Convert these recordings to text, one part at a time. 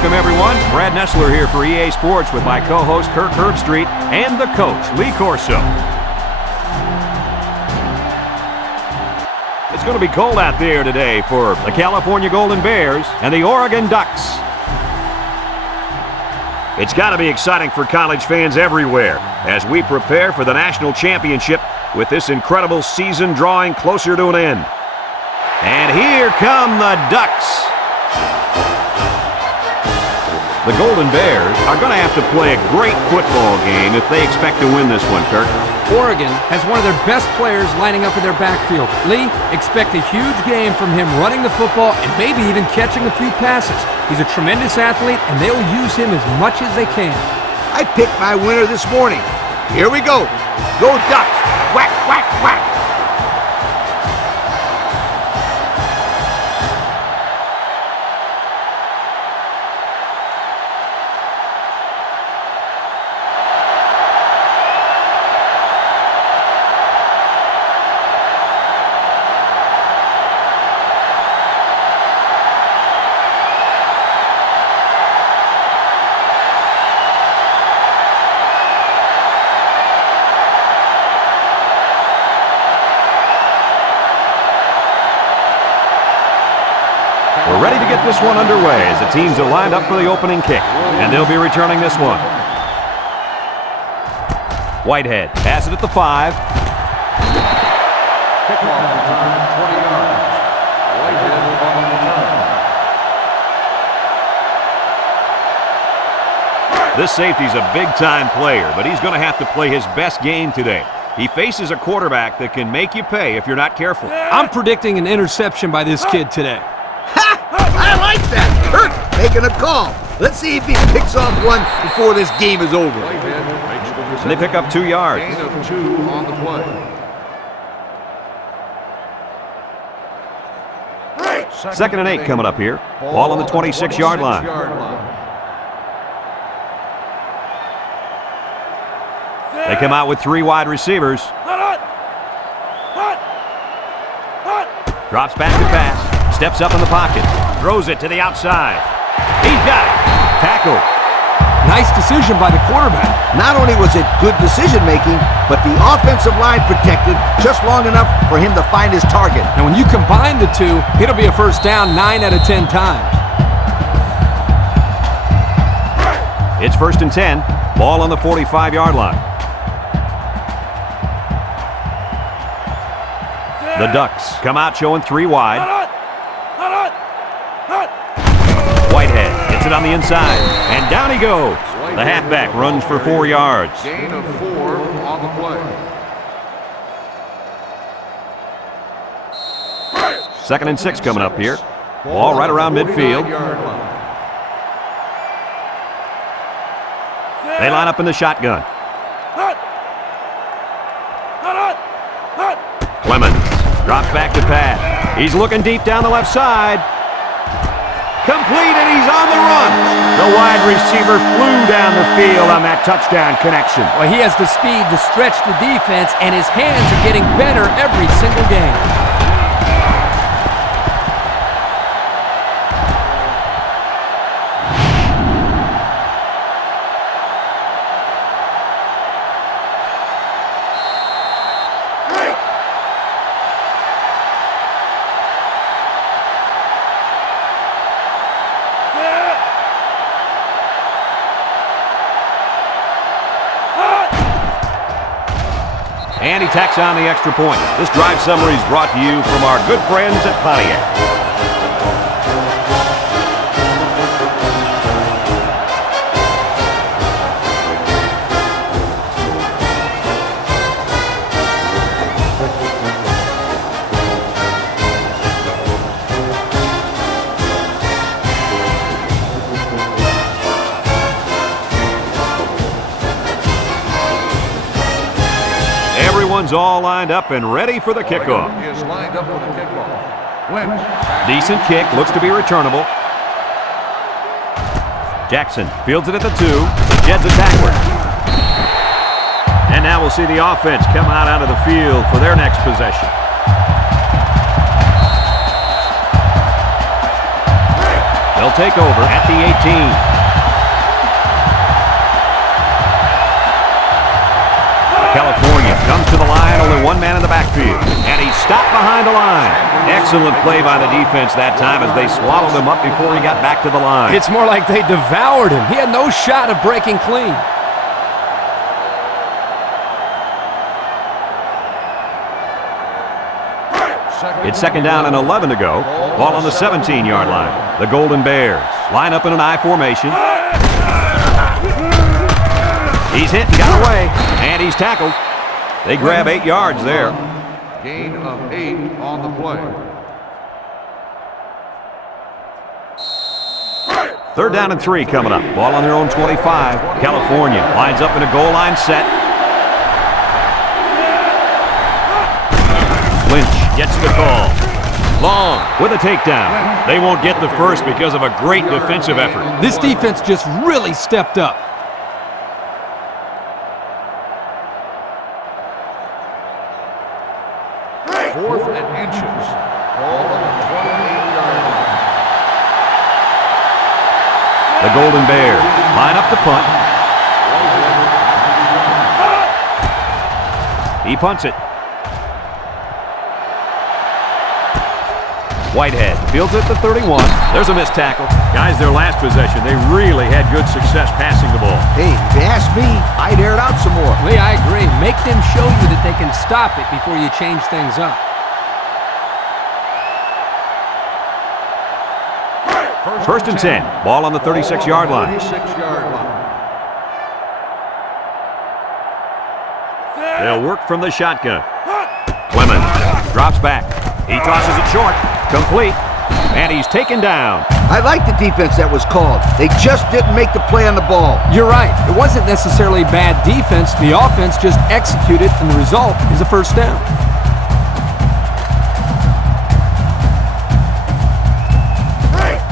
Welcome, everyone. Brad Nessler here for EA Sports with my co-host Kirk Herbstreit and the coach, Lee Corso. It's going to be cold out there today for the California Golden Bears and the Oregon Ducks. It's got to be exciting for college fans everywhere as we prepare for the national championship with this incredible season drawing closer to an end. And here come the Ducks. The Golden Bears are going to have to play a great football game if they expect to win this one, Kirk. Oregon has one of their best players lining up in their backfield. Lee, expect a huge game from him running the football and maybe even catching a few passes. He's a tremendous athlete, and they'll use him as much as they can. I picked my winner this morning. Here we go. Go Ducks. Whack, whack, whack. We're ready to get this one underway as the teams are lined up for the opening kick, and they'll be returning this one. Whitehead has it at the 5. Kickoff return, 20 yards. Whitehead on the return. This safety's a big-time player, but he's going to have to play his best game today. He faces a quarterback that can make you pay if you're not careful. I'm predicting an interception by this kid today. I like that. Kirk making a call. Let's see if he picks off one before this game is over. And they pick up 2 yards. Gain of 2 on the play. Second and 8 coming up here. Ball on the 26-yard line. They come out with 3 wide receivers. Drops back to pass. Steps up in the pocket. Throws it to the outside. He's got it. Tackle. Nice decision by the quarterback. Not only was it good decision-making, but the offensive line protected just long enough for him to find his target. And when you combine the two, it'll be a first down 9 out of 10 times. It's 1st and 10. Ball on the 45-yard line. The Ducks come out showing 3 wide. Whitehead gets it on the inside, and down he goes. The halfback runs for 4 yards. Gain of 4 on the play. 2nd and 6 coming up here. Ball right around midfield. They line up in the shotgun. Clemens drops back to pass. He's looking deep down the left side. Complete, and he's on the run. The wide receiver flew down the field on that touchdown connection. Well, he has the speed to stretch the defense, and his hands are getting better every single game. And he tacks on the extra point. This drive summary is brought to you from our good friends at Pontiac. Everyone's all lined up and ready for the kickoff. Is lined up for the kickoff. Lynch. Decent kick, looks to be returnable. Jackson fields it at the 2. Jeds it backward. And now we'll see the offense come out onto the field for their next possession. They'll take over at the 18. California comes to the line, only one man in the backfield, and he's stopped behind the line. Excellent play by the defense that time as they swallowed him up before he got back to the line. It's more like they devoured him. He had no shot of breaking clean. It's second down and 11 to go. Ball on the 17-yard line. The Golden Bears line up in an I formation. He's hit and got away, and he's tackled. They grab 8 yards there. Gain of 8 on the play. Third down and 3 coming up. Ball on their own 25. California lines up in a goal line set. Lynch gets the call. Long with a takedown. They won't get the first because of a great defensive effort. This defense just really stepped up. Fourth and inches. Ball on the 28-yard line. The Golden Bears line up the punt. He punts it. Whitehead fields it at the 31. There's a missed tackle. Guys, their last possession, they really had good success passing the ball. Hey, if you ask me, I'd air it out some more. Lee, I agree. Make them show you that they can stop it before you change things up. First and 10. Ball on the 36-yard line. 36-yard line. They'll work from the shotgun. Clemens drops back. He tosses it short. Complete. And he's taken down. I like the defense that was called. They just didn't make the play on the ball. You're right. It wasn't necessarily bad defense. The offense just executed, and the result is a first down.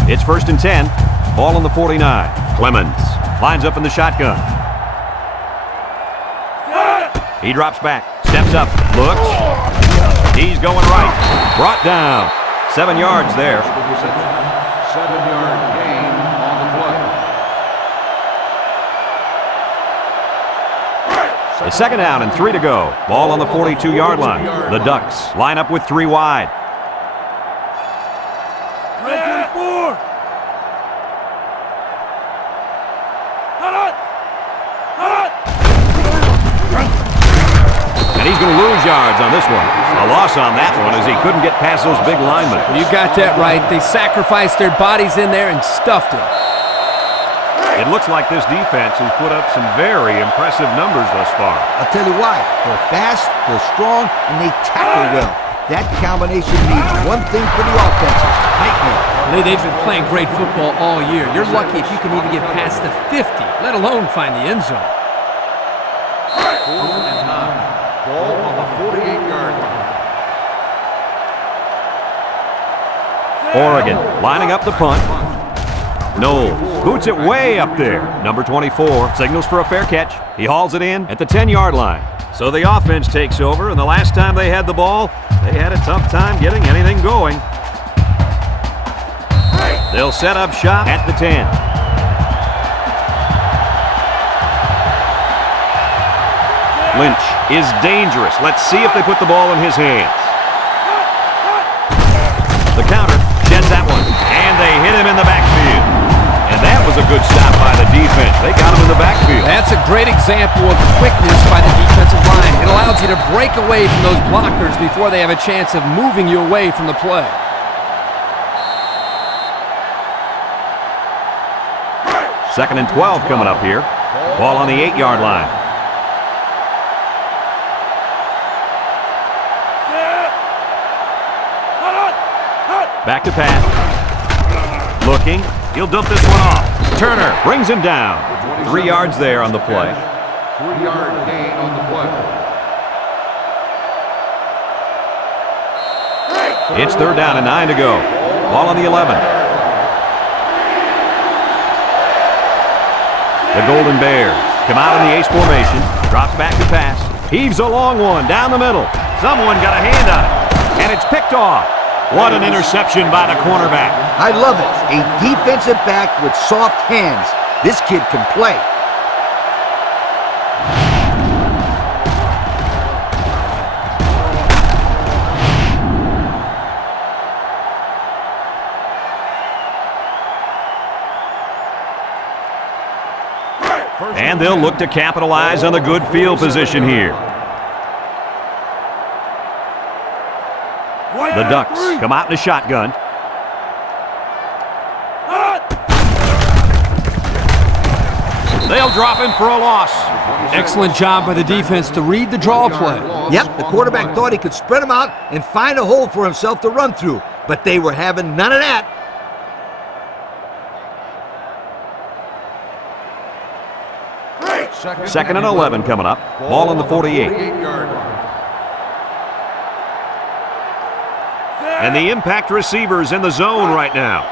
It's first and 10. Ball on the 49. Clemens lines up in the shotgun. He drops back. Steps up. Looks. He's going right. Brought down. 7 yards there. 7-yard gain on the play. It's second down and 3 to go. Ball on the 42-yard line. The Ducks line up with 3 wide. And he's going to lose yards on this one. A loss on that one as he couldn't get past those big linemen. You got that right. They sacrificed their bodies in there and stuffed him. It looks like this defense has put up some very impressive numbers thus far. I'll tell you why. They're fast, they're strong, and they tackle well. That combination means one thing for the offenses. Nightmare. Lee, they've been playing great football all year. You're lucky if you can even get past the 50, let alone find the end zone. 4th and 9. Ball on the 48-yard line. Oregon lining up the punt. Knowles boots it way up there. Number 24 signals for a fair catch. He hauls it in at the 10-yard line. So the offense takes over, and the last time they had the ball, they had a tough time getting anything going. They'll set up shop at the 10. Lynch is dangerous. Let's see if they put the ball in his hands. The counter sheds that one, and they hit him in the backfield. And that was a good stop by the defense. They got him in the backfield. That's a great example of quickness by the defensive line. It allows you to break away from those blockers before they have a chance of moving you away from the play. Second and 12 coming up here. Ball on the 8-yard line. Back to pass. Looking. He'll dump this one off. Turner brings him down. 3 yards there on the play. 3-yard gain on the play. It's third down and 9 to go. Ball on the 11. The Golden Bears come out in the ace formation. Drops back to pass. Heaves a long one down the middle. Someone got a hand on it. And it's picked off. What an interception by the cornerback. I love it. A defensive back with soft hands. This kid can play. And they'll look to capitalize on the good field position here. The Ducks come out in a shotgun. They'll drop him for a loss. Excellent job by the defense to read the draw play. Yep, the quarterback thought he could spread them out and find a hole for himself to run through, but they were having none of that. Second and 11 coming up. Ball on the 48. And the impact receiver's in the zone right now.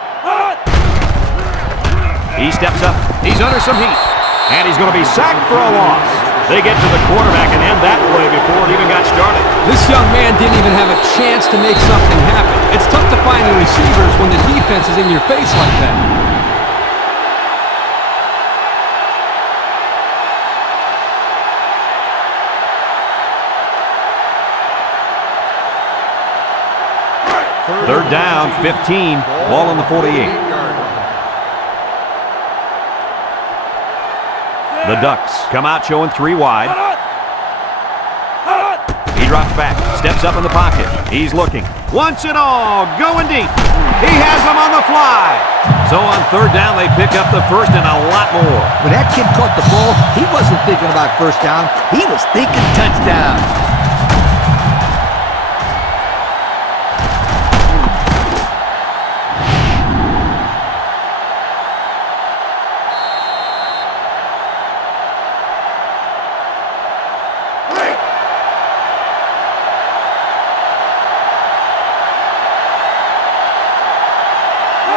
He steps up. He's under some heat. And he's going to be sacked for a loss. They get to the quarterback and end that play before it even got started. This young man didn't even have a chance to make something happen. It's tough to find the receivers when the defense is in your face like that. Third down, 15. Ball on the 48. The Ducks come out showing 3 wide. He drops back, steps up in the pocket. He's looking. Wants it all, going deep. He has them on the fly. So on third down, they pick up the first and a lot more. When that kid caught the ball, he wasn't thinking about first down. He was thinking touchdown.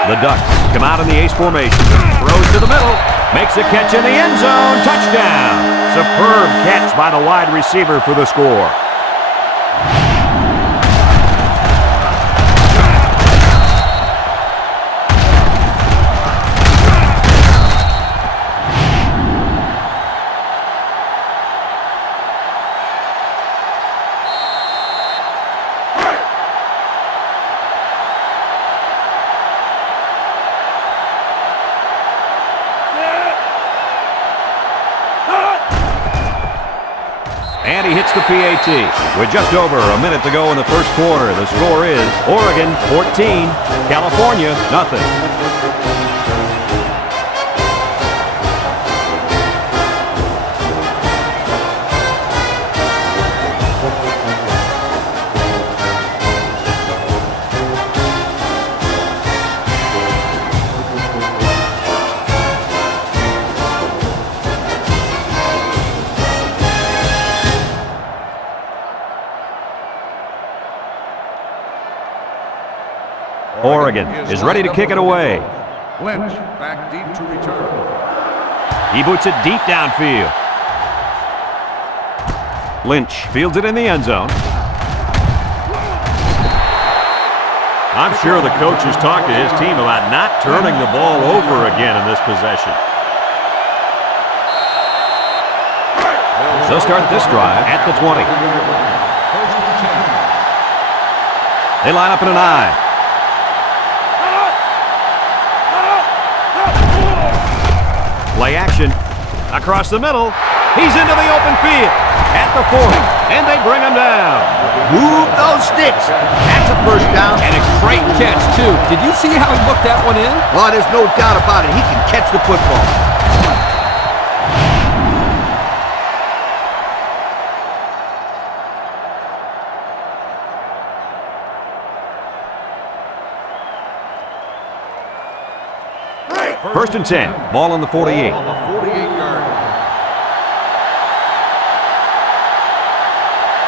The Ducks come out in the ace formation. Throws to the middle. Makes a catch in the end zone. Touchdown. Superb catch by the wide receiver for the score. And he hits the PAT. With just over a minute to go in the first quarter, the score is Oregon 14, California nothing. Oregon is ready to kick it away. Lynch back deep to return. He boots it deep downfield. Lynch fields it in the end zone. I'm sure the coach has talked to his team about not turning the ball over again in this possession. They'll start this drive at the 20. They line up in an I. Play action. Across the middle. He's into the open field. At the 40. And they bring him down. Move those sticks. That's a first down. And a great catch, too. Did you see how he looked that one in? Oh, there's no doubt about it. He can catch the football. First and 10. Ball on the 48. On the 48-yard line.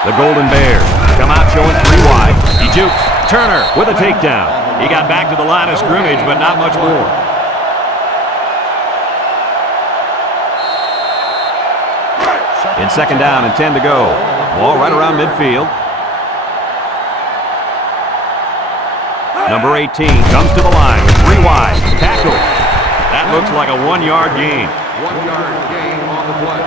The Golden Bears come out showing 3 wide. He jukes. Turner with a takedown. He got back to the line of scrimmage, but not much more. In second down and 10 to go. Ball right around midfield. Number 18 comes to the line with 3 wide. Tackle. That looks like a 1-yard gain. 1-yard gain on the play.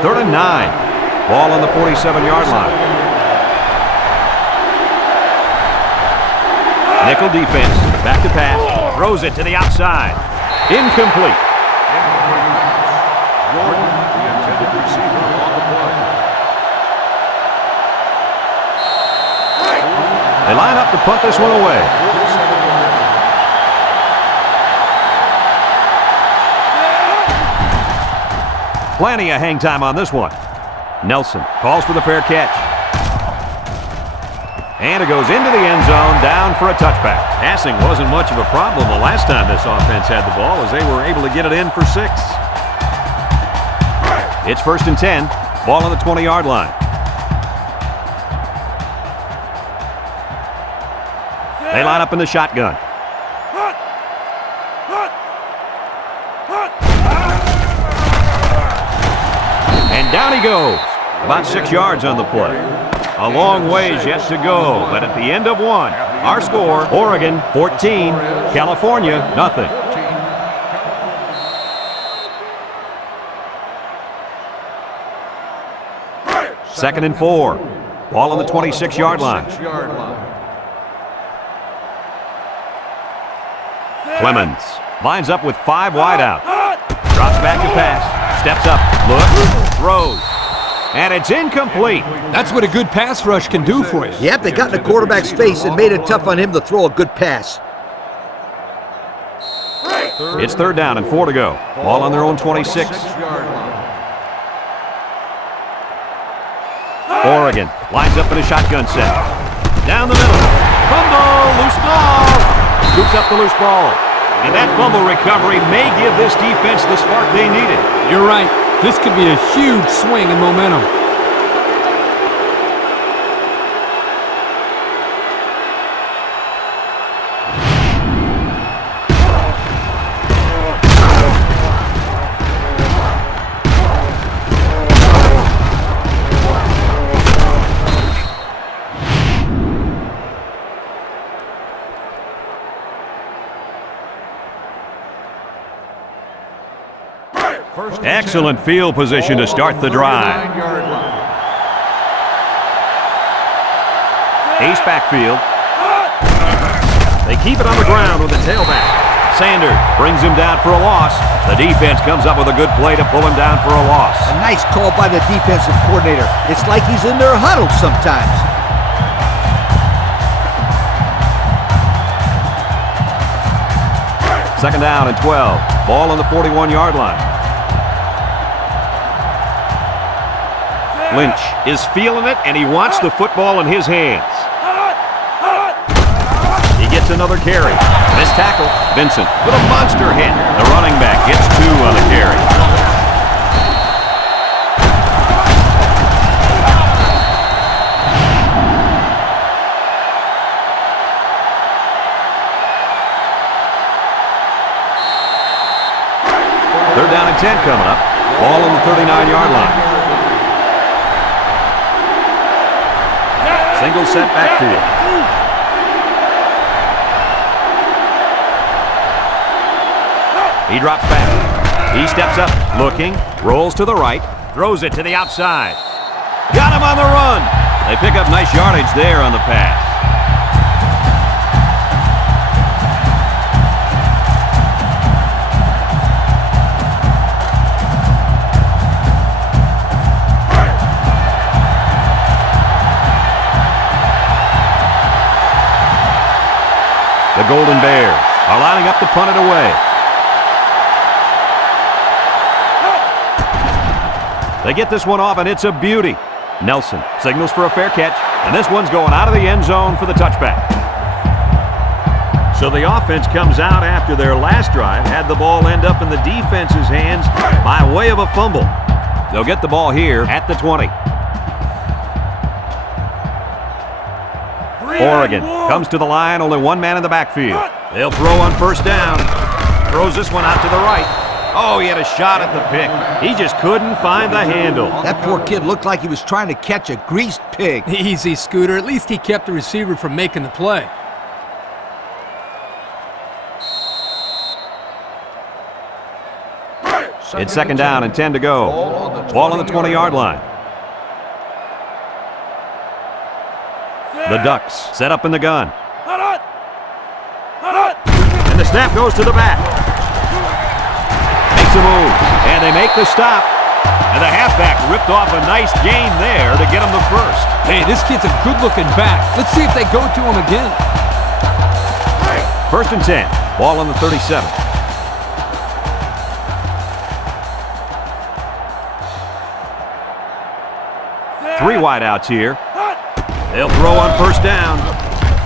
3rd and 9. Ball on the 47-yard line. Nickel defense. Back to pass. Throws it to the outside. Incomplete. Jordan, the intended receiver on the play. They line up to punt this one away. 47-yard. Plenty of hang time on this one. Nelson calls for the fair catch. And it goes into the end zone, down for a touchback. Passing wasn't much of a problem the last time this offense had the ball, as they were able to get it in for 6. It's 1st and 10. Ball on the 20-yard line. They line up in the shotgun. And down he goes. About 6 yards on the play. A long ways yet to go, but at the end of one, our score, Oregon 14, California nothing. 2nd and 4. Ball on the 26-yard line. Clemens lines up with 5 wide out. Drops back to pass. Steps up. Looks. Throws. And it's incomplete. That's what a good pass rush can do for you. Yep, they got in the quarterback's face and made it tough on him to throw a good pass. It's 3rd down and 4 to go. Ball on their own 26. Oregon lines up in a shotgun set. Down the middle. Fumble. Loose ball. Scoops up the loose ball. And that fumble recovery may give this defense the spark they needed. You're right. This could be a huge swing in momentum. Excellent field position to start the drive. Ace backfield. They keep it on the ground with the tailback. Sanders brings him down for a loss. The defense comes up with a good play to pull him down for a loss. A nice call by the defensive coordinator. It's like he's in their huddle sometimes. Second down and 12. Ball on the 41-yard line. Lynch is feeling it, and he wants the football in his hands. He gets another carry. Missed tackle. Vincent with a monster hit. The running back gets 2 on the carry. Third down and 10 coming up. Ball on the 39-yard line. Single set backfield. He drops back. He steps up, looking, rolls to the right, throws it to the outside. Got him on the run. They pick up nice yardage there on the pass. The Golden Bears are lining up to punt it away. They get this one off, and it's a beauty. Nelson signals for a fair catch, and this one's going out of the end zone for the touchback. So the offense comes out after their last drive, had the ball end up in the defense's hands by way of a fumble. They'll get the ball here at the 20. Oregon comes to the line, only 1 man in the backfield. They'll throw on first down. Throws this one out to the right. Oh, he had a shot at the pick. He just couldn't find the handle. That poor kid looked like he was trying to catch a greased pig. Easy, Scooter. At least he kept the receiver from making the play. It's second down and 10 to go. Ball on the 20-yard line. The Ducks set up in the gun. And the snap goes to the back. Makes a move, and they make the stop. And the halfback ripped off a nice gain there to get him the first. Hey, this kid's a good-looking back. Let's see if they go to him again. First and 10. Ball on the 37. Three wideouts here. They'll throw on first down.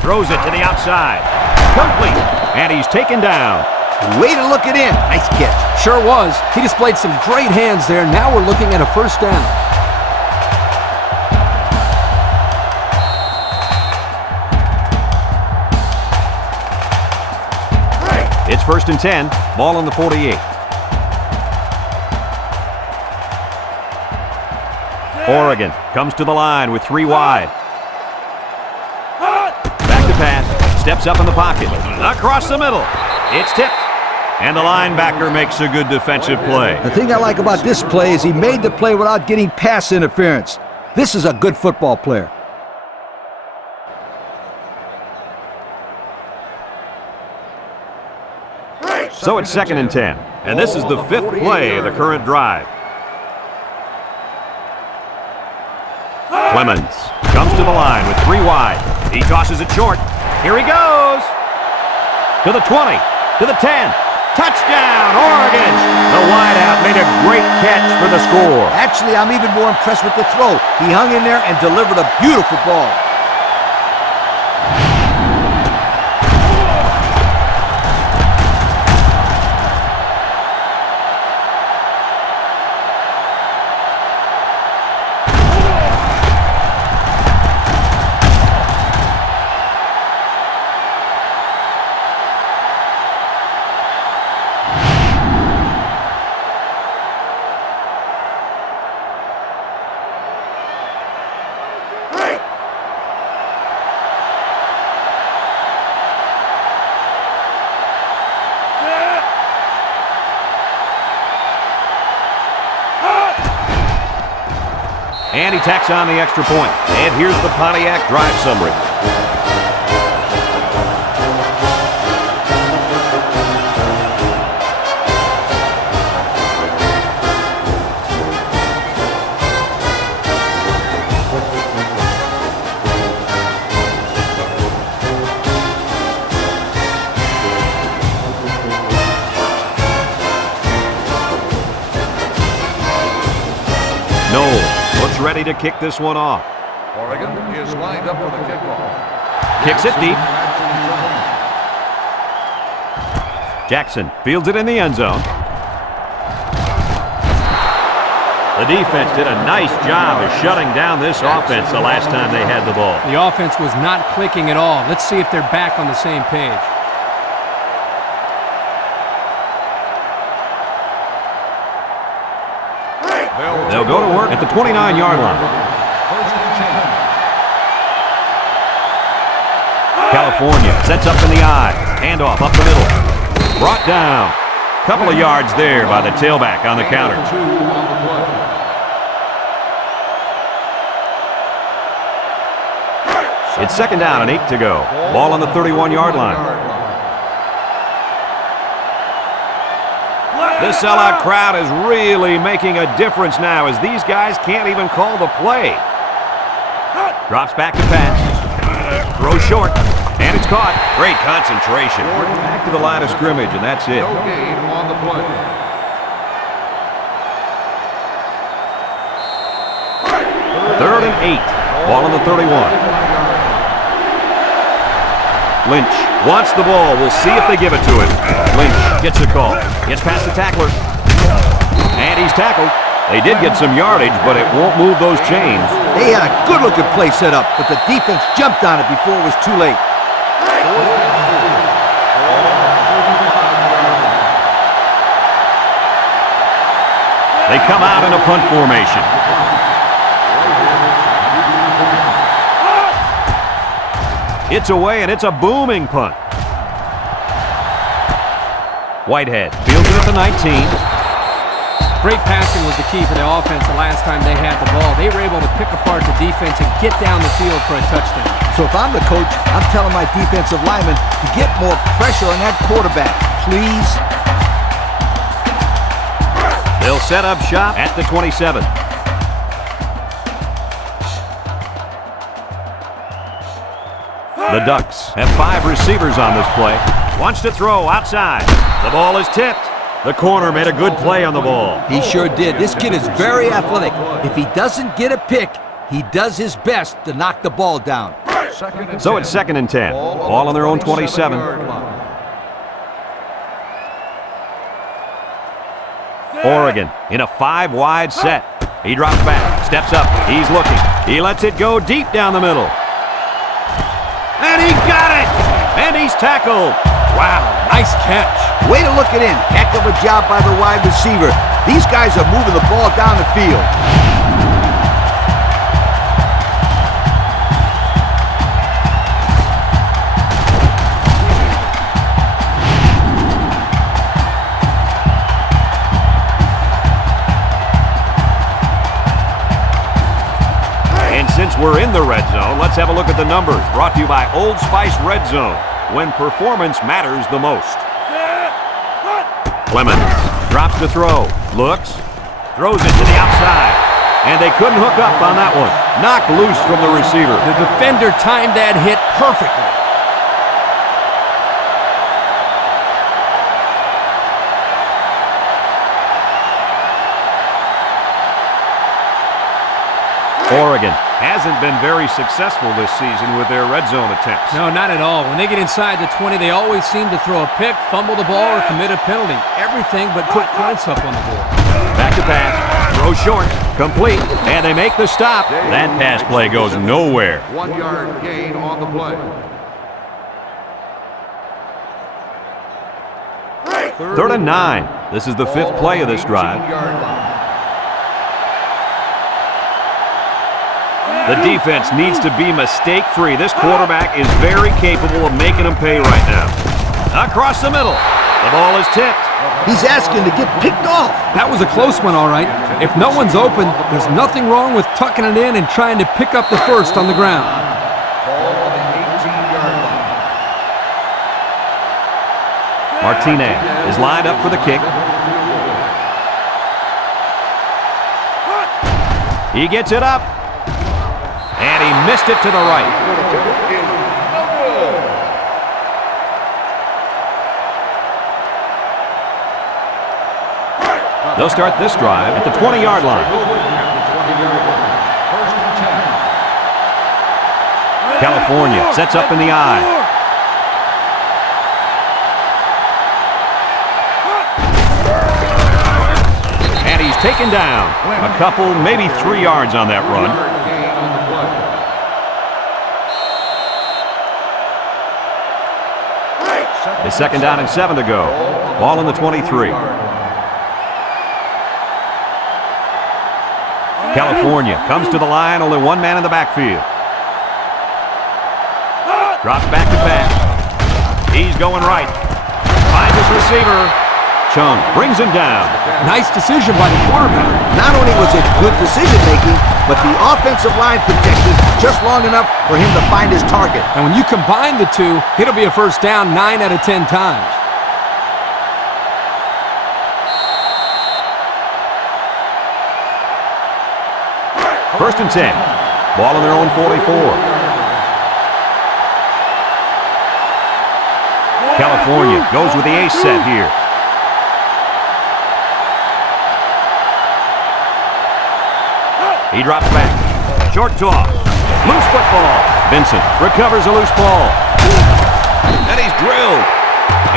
Throws it to the outside. Complete. And he's taken down. Way to look it in. Nice catch. Sure was. He displayed some great hands there. Now we're looking at a first down. It's first and 10. Ball on the 48. Oregon comes to the line with three wide. Back to pass. Steps up in the pocket. Across the middle. It's tipped. And the linebacker makes a good defensive play. The thing I like about this play is he made the play without getting pass interference. This is a good football player. So it's second and 10. And this is the fifth play of the current drive. Clemens comes to the line with three wide. He tosses it short. Here he goes. To the 20. To the 10. Touchdown, Oregon! The wideout made a great catch for the score. Actually, I'm even more impressed with the throw. He hung in there and delivered a beautiful ball. And he tacks on the extra point. And here's the Pontiac drive summary. Looks ready to kick this one off. Oregon is lined up for the kickoff. Kicks it deep. Jackson fields it in the end zone. The defense did a nice job of shutting down this offense the last time they had the ball. The offense was not clicking at all. Let's see if they're back on the same page. They'll go to work at the 29-yard line. California sets up in the I. Handoff up the middle. Brought down. Couple of yards there by the tailback on the counter. It's second down and 8 to go. Ball on the 31-yard line. This sellout crowd is really making a difference now as these guys can't even call the play. Drops back to pass. Throws short. And it's caught. Great concentration. Back to the line of scrimmage, and that's it. No gain on the play. Third and 8. Ball on the 31. Lynch wants the ball. We'll see if they give it to him. Lynch gets the call. Gets past the tackler. And he's tackled. They did get some yardage, but it won't move those chains. They had a good-looking play set up, but the defense jumped on it before it was too late. They come out in a punt formation. It's away, and it's a booming punt. Whitehead fields it at the 19. Great passing was the key for the offense the last time they had the ball. They were able to pick apart the defense and get down the field for a touchdown. So if I'm the coach, I'm telling my defensive linemen to get more pressure on that quarterback, please. They'll set up shop at the 27. The Ducks have 5 receivers on this play. Wants to throw outside. The ball is tipped. The corner made a good play on the ball. He sure did. This kid is very athletic. If he doesn't get a pick, he does his best to knock the ball down. So it's 2nd and 10. Ball on their own 27. Oregon in a 5-wide set. He drops back, steps up, he's looking. He lets it go deep down the middle. And he got it! And he's tackled. Wow, nice catch. Way to look it in. Heck of a job by the wide receiver. These guys are moving the ball down the field. And since we're in the red zone, let's have a look at the numbers. Brought to you by Old Spice Red Zone, when performance matters the most. Clemens drops to throw, looks, throws it to the outside, and they couldn't hook up on that one. Knocked loose from the receiver. The defender timed that hit perfectly. Oregon hasn't been very successful this season with their red zone attempts. No, not at all. When they get inside the 20, they always seem to throw a pick, fumble the ball, or commit a penalty. Everything but put points up on the board. Back to pass, throw short, complete, and they make the stop. That pass play goes nowhere. 1-yard gain on the play. 3rd and 9. This is the 5th play of this drive. The defense needs to be mistake-free. This quarterback is very capable of making them pay right now. Across the middle. The ball is tipped. He's asking to get picked off. That was a close one, all right. If no one's open, there's nothing wrong with tucking it in and trying to pick up the first on the ground. Ball on the 18-yard line. Martinez is lined up for the kick. He gets it up. And he missed it to the right. They'll start this drive at the 20-yard line. California sets up in the I. And he's taken down. A couple, maybe 3 yards on that run. It's 2nd down and 7 to go. Ball in the 23. California comes to the line, only one man in the backfield. Drops back to pass. He's going right. Finds his receiver. Chung brings him down. Nice decision by the quarterback. Not only was it good decision-making, but the offensive line protected just long enough for him to find his target. And when you combine the two, it'll be a first down 9 out of 10 times. First and 10. Ball on their own 44. California goes with the ace set here. He drops back. Short toss. Loose football. Vincent recovers a loose ball. And he's drilled.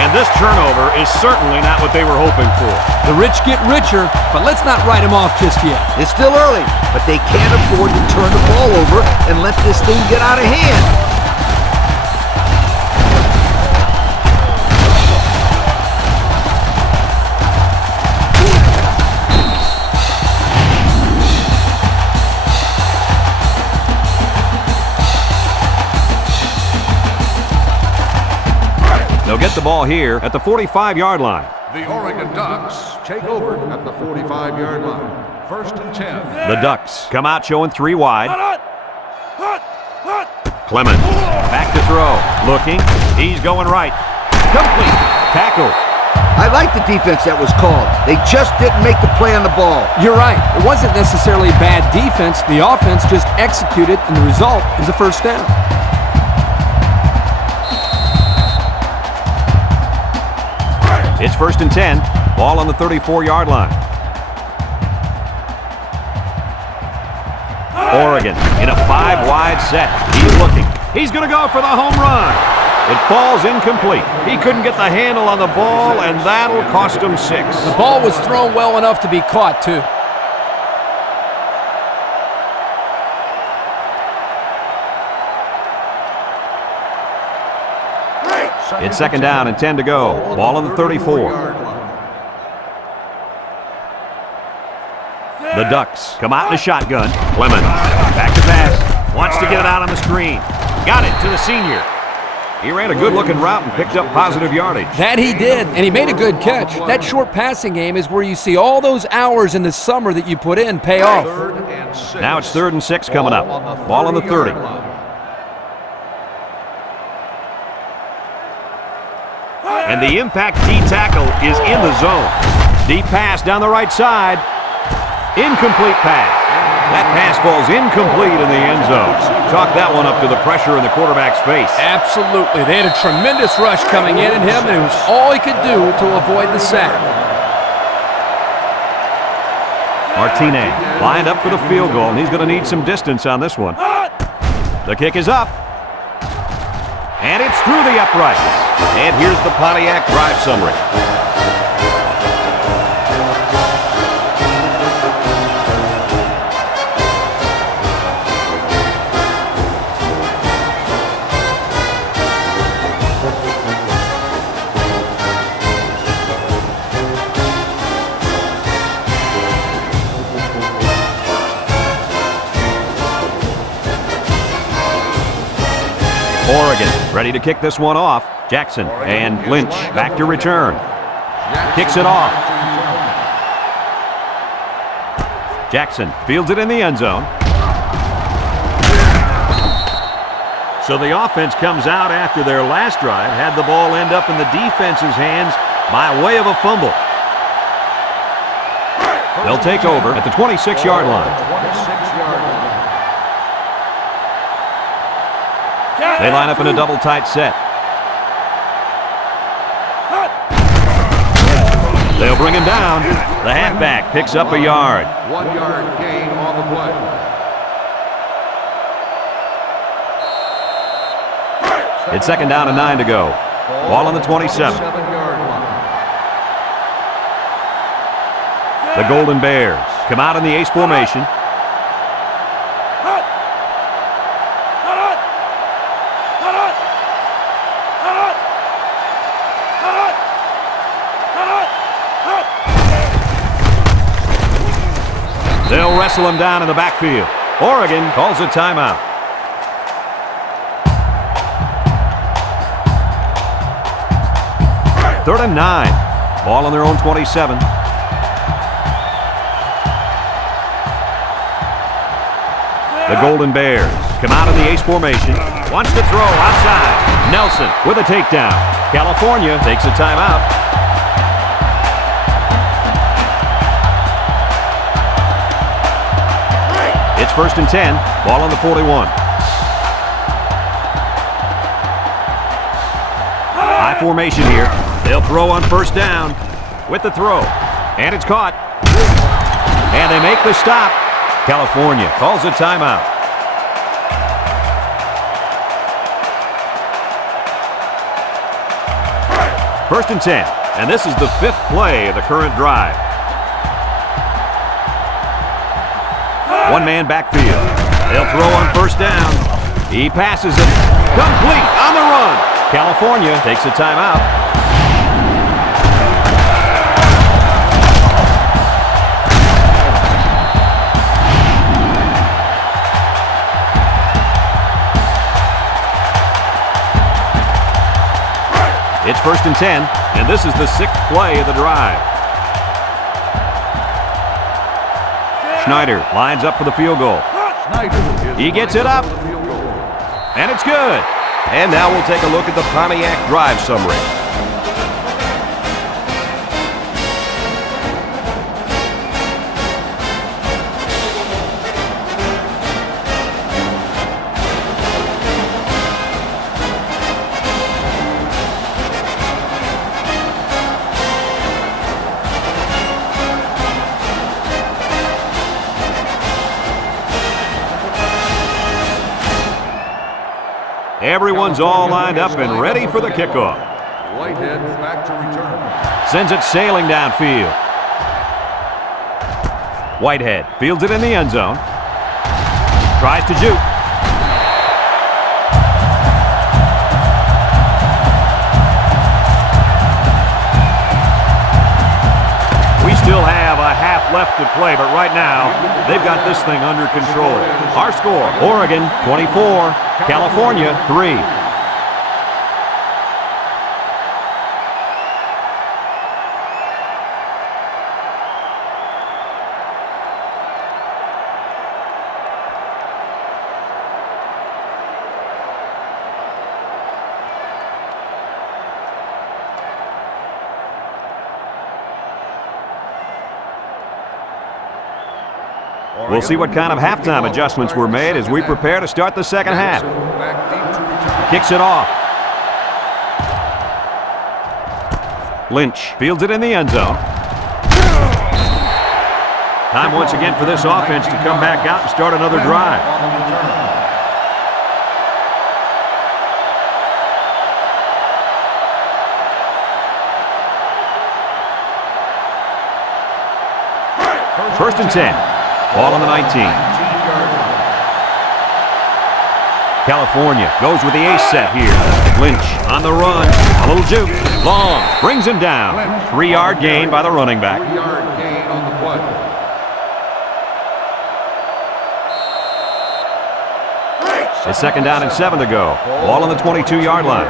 And this turnover is certainly not what they were hoping for. The rich get richer, but let's not write him off just yet. It's still early, but they can't afford to turn the ball over and let this thing get out of hand. the ball here at the 45-yard line. The Oregon Ducks take over at the 45-yard line. 1st and 10. The Ducks come out showing 3 wide. Clemens back to throw. Looking. He's going right. Complete. Tackle. I like the defense that was called. They just didn't make the play on the ball. You're right. It wasn't necessarily bad defense. The offense just executed, and the result is a first down. It's 1st and 10. Ball on the 34-yard line. Oregon in a 5-wide set. He's looking. He's going to go for the home run. It falls incomplete. He couldn't get the handle on the ball, and that'll cost him 6. The ball was thrown well enough to be caught, too. It's 2nd down and 10 to go. Ball on the 34. The Ducks come out in a shotgun. Clemens back to pass. Wants to get it out on the screen. Got it to the senior. He ran a good-looking route and picked up positive yardage. That he did, and he made a good catch. That short passing game is where you see all those hours in the summer that you put in pay off. Now it's 3rd and 6 coming up. Ball on the 30. And the impact D tackle is in the zone. Deep pass down the right side. Incomplete pass. That pass falls incomplete in the end zone. Chalk that one up to the pressure in the quarterback's face. Absolutely. They had a tremendous rush coming in at him, and it was all he could do to avoid the sack. Martinez lined up for the field goal, and he's going to need some distance on this one. The kick is up. And it's through the uprights. And here's the Pontiac drive summary. Oregon ready to kick this one off. Jackson and Lynch back to return. Kicks it off. Jackson fields it in the end zone. So the offense comes out after their last drive, had the ball end up in the defense's hands by way of a fumble. They'll take over at the 26-yard line. They line up in a double tight set. They'll bring him down. The halfback picks up a yard. 1 yard gain on the play. It's 2nd down and 9 to go. Ball on the 27. The Golden Bears come out in the ace formation. They'll wrestle him down in the backfield. Oregon calls a timeout. Third and 9. Ball on their own 27. The Golden Bears come out in the ace formation. Wants to throw outside. Nelson with a takedown. California takes a timeout. It's 1st and 10. Ball on the 41. High formation here. They'll throw on 1st down with the throw. And it's caught. And they make the stop. California calls a timeout. First and 10. And this is the 5th play of the current drive. One man backfield. They'll throw on 1st down. He passes it. Complete on the run. California takes a timeout. It's It's 1st and 10, and this is the 6th play of the drive. Schneider lines up for the field goal. He gets it up, and it's good. And now we'll take a look at the Pontiac drive summary. Everyone's all lined up and ready for the kickoff. Whitehead back to return. Sends it sailing downfield. Whitehead fields it in the end zone. Tries to juke. We still have a half left to play, but right now, they've got this thing under control. Our score, Oregon 24, California 3. We'll see what kind of halftime adjustments were made as we prepare to start the second half. Kicks it off. Lynch fields it in the end zone. Time once again for this offense to come back out and start another drive. First and 10. Ball on the 19. California goes with the ace set here. Lynch on the run. A little juke. Long. Brings him down. 3-yard gain by the running back. 3-yard gain on the play. It's 2nd down and 7 to go. Ball on the 22-yard line.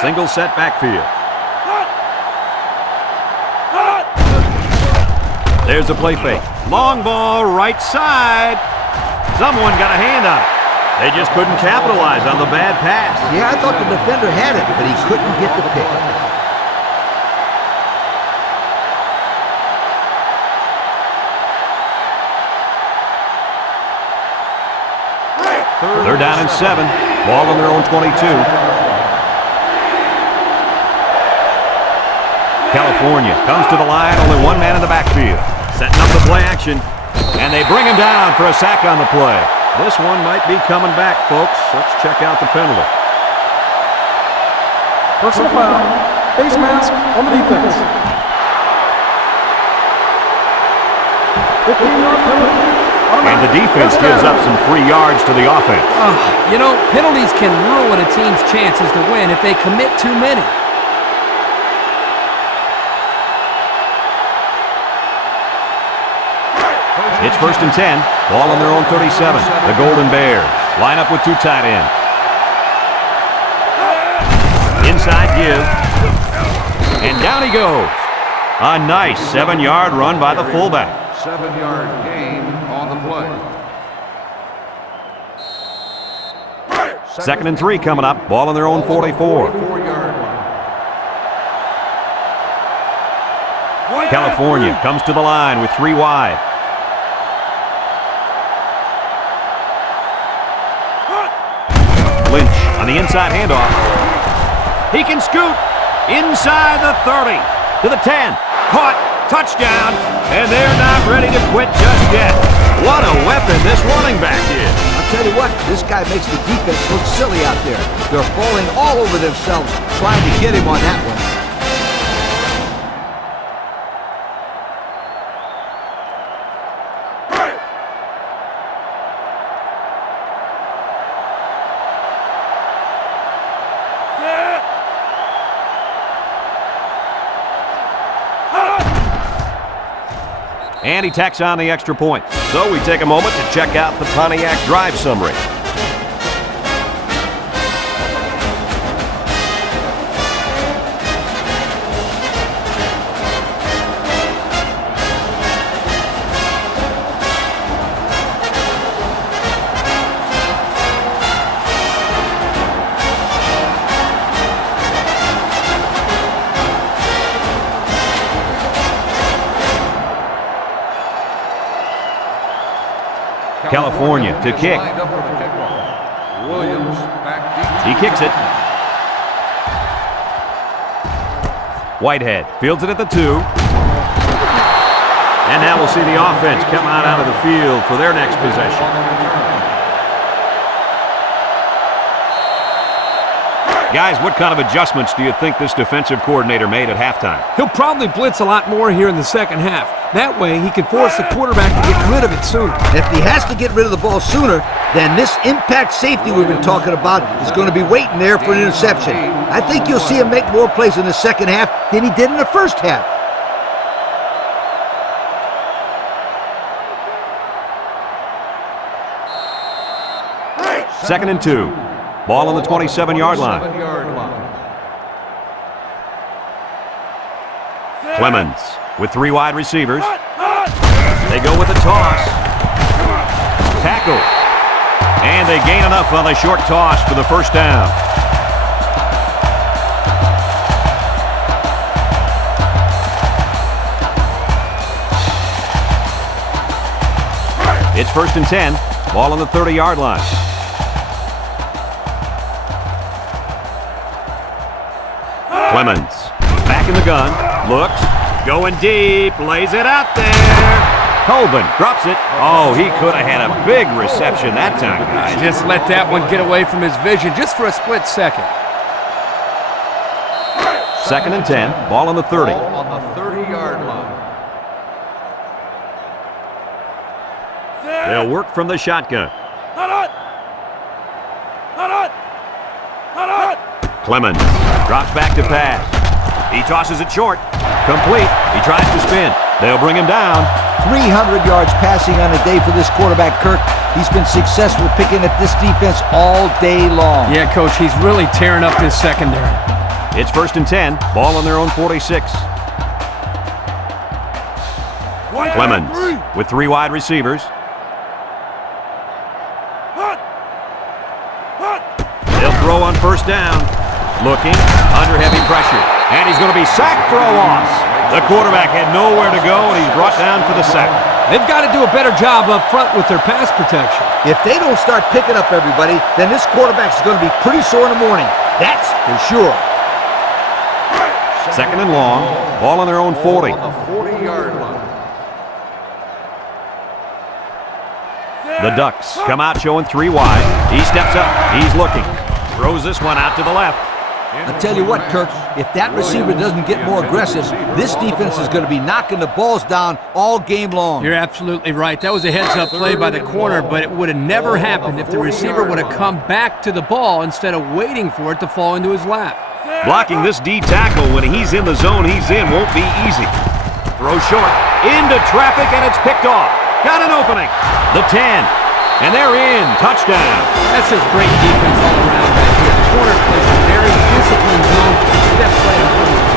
Single set backfield. There's the play fake. Long ball, right side. Someone got a hand on it. They just couldn't capitalize on the bad pass. Yeah, I thought the defender had it, but he couldn't get the pick. They're down and 7. Ball on their own 22. California comes to the line, only one man in the backfield. Setting up the play action, and they bring him down for a sack on the play. This one might be coming back, folks. Let's check out the penalty. Personal foul, face mask on the defense. 15-yard penalty. And the defense gives up some free yards to the offense. You know, penalties can ruin a team's chances to win if they commit too many. It's 1st and 10. Ball on their own 37. The Golden Bears line up with 2 tight ends. Inside give. And down he goes. A nice 7-yard run by the fullback. 7-yard gain on the play. 2nd and 3 coming up. Ball on their own 44. 4-yard line. California comes to the line with 3 wide. Lynch on the inside handoff. He can scoot inside the 30 to the 10. Caught. Touchdown. And they're not ready to quit just yet. What a weapon this running back is. I'll tell you what, this guy makes the defense look silly out there. They're falling all over themselves trying to get him on that one. And he tacks on the extra point. So we take a moment to check out the Pontiac drive summary. California to kick. Lined up for the kickoff. Williams back deep. He kicks it. Whitehead fields it at the 2. And now we'll see the offense come out of the field for their next possession. Guys, what kind of adjustments do you think this defensive coordinator made at halftime? He'll probably blitz a lot more here in the second half. That way, he can force the quarterback to get rid of it sooner. If he has to get rid of the ball sooner, then this impact safety we've been talking about is going to be waiting there for an interception. I think you'll see him make more plays in the second half than he did in the first half. Second and 2. Ball on the 27-yard line. Clemens with 3 wide receivers. They go with the toss. Tackle. And they gain enough on the short toss for the first down. It's first and 10. Ball on the 30-yard line. Clemens back in the gun, looks, going deep, lays it out there. Colvin drops it. Oh, he could have had a big reception that time, guys. Just let that one get away from his vision just for a split second. Second and 10, ball on the 30. Ball on the 30-yard line. They'll work from the shotgun. Clemens drops back to pass. He tosses it short. Complete. He tries to spin. They'll bring him down. 300 yards passing on a day for this quarterback, Kirk. He's been successful picking at this defense all day long. Yeah, Coach, he's really tearing up this secondary. It's first and 10. Ball on their own 46. Clemens with 3 wide receivers. They'll throw on first down. Looking, under heavy pressure. And he's going to be sacked for a loss. The quarterback had nowhere to go, and he's brought down for the sack. They've got to do a better job up front with their pass protection. If they don't start picking up everybody, then this quarterback's going to be pretty sore in the morning. That's for sure. Second and long. Ball on their own 40. On the 40-yard line. The Ducks come out showing 3 wide. He steps up. He's looking. Throws this one out to the left. I'll tell you what, Kirk, if that receiver doesn't get more aggressive, this defense is going to be knocking the balls down all game long. You're absolutely right. That was a heads-up play by the corner, but it would have never happened if the receiver would have come back to the ball instead of waiting for it to fall into his lap. Blocking this D tackle when he's in the zone he's in won't be easy. Throw short, into traffic, and it's picked off. Got an opening. The 10, and they're in. Touchdown. That's just great defense all around back here. The corner plays a very disciplined zone. Steps right in front of him.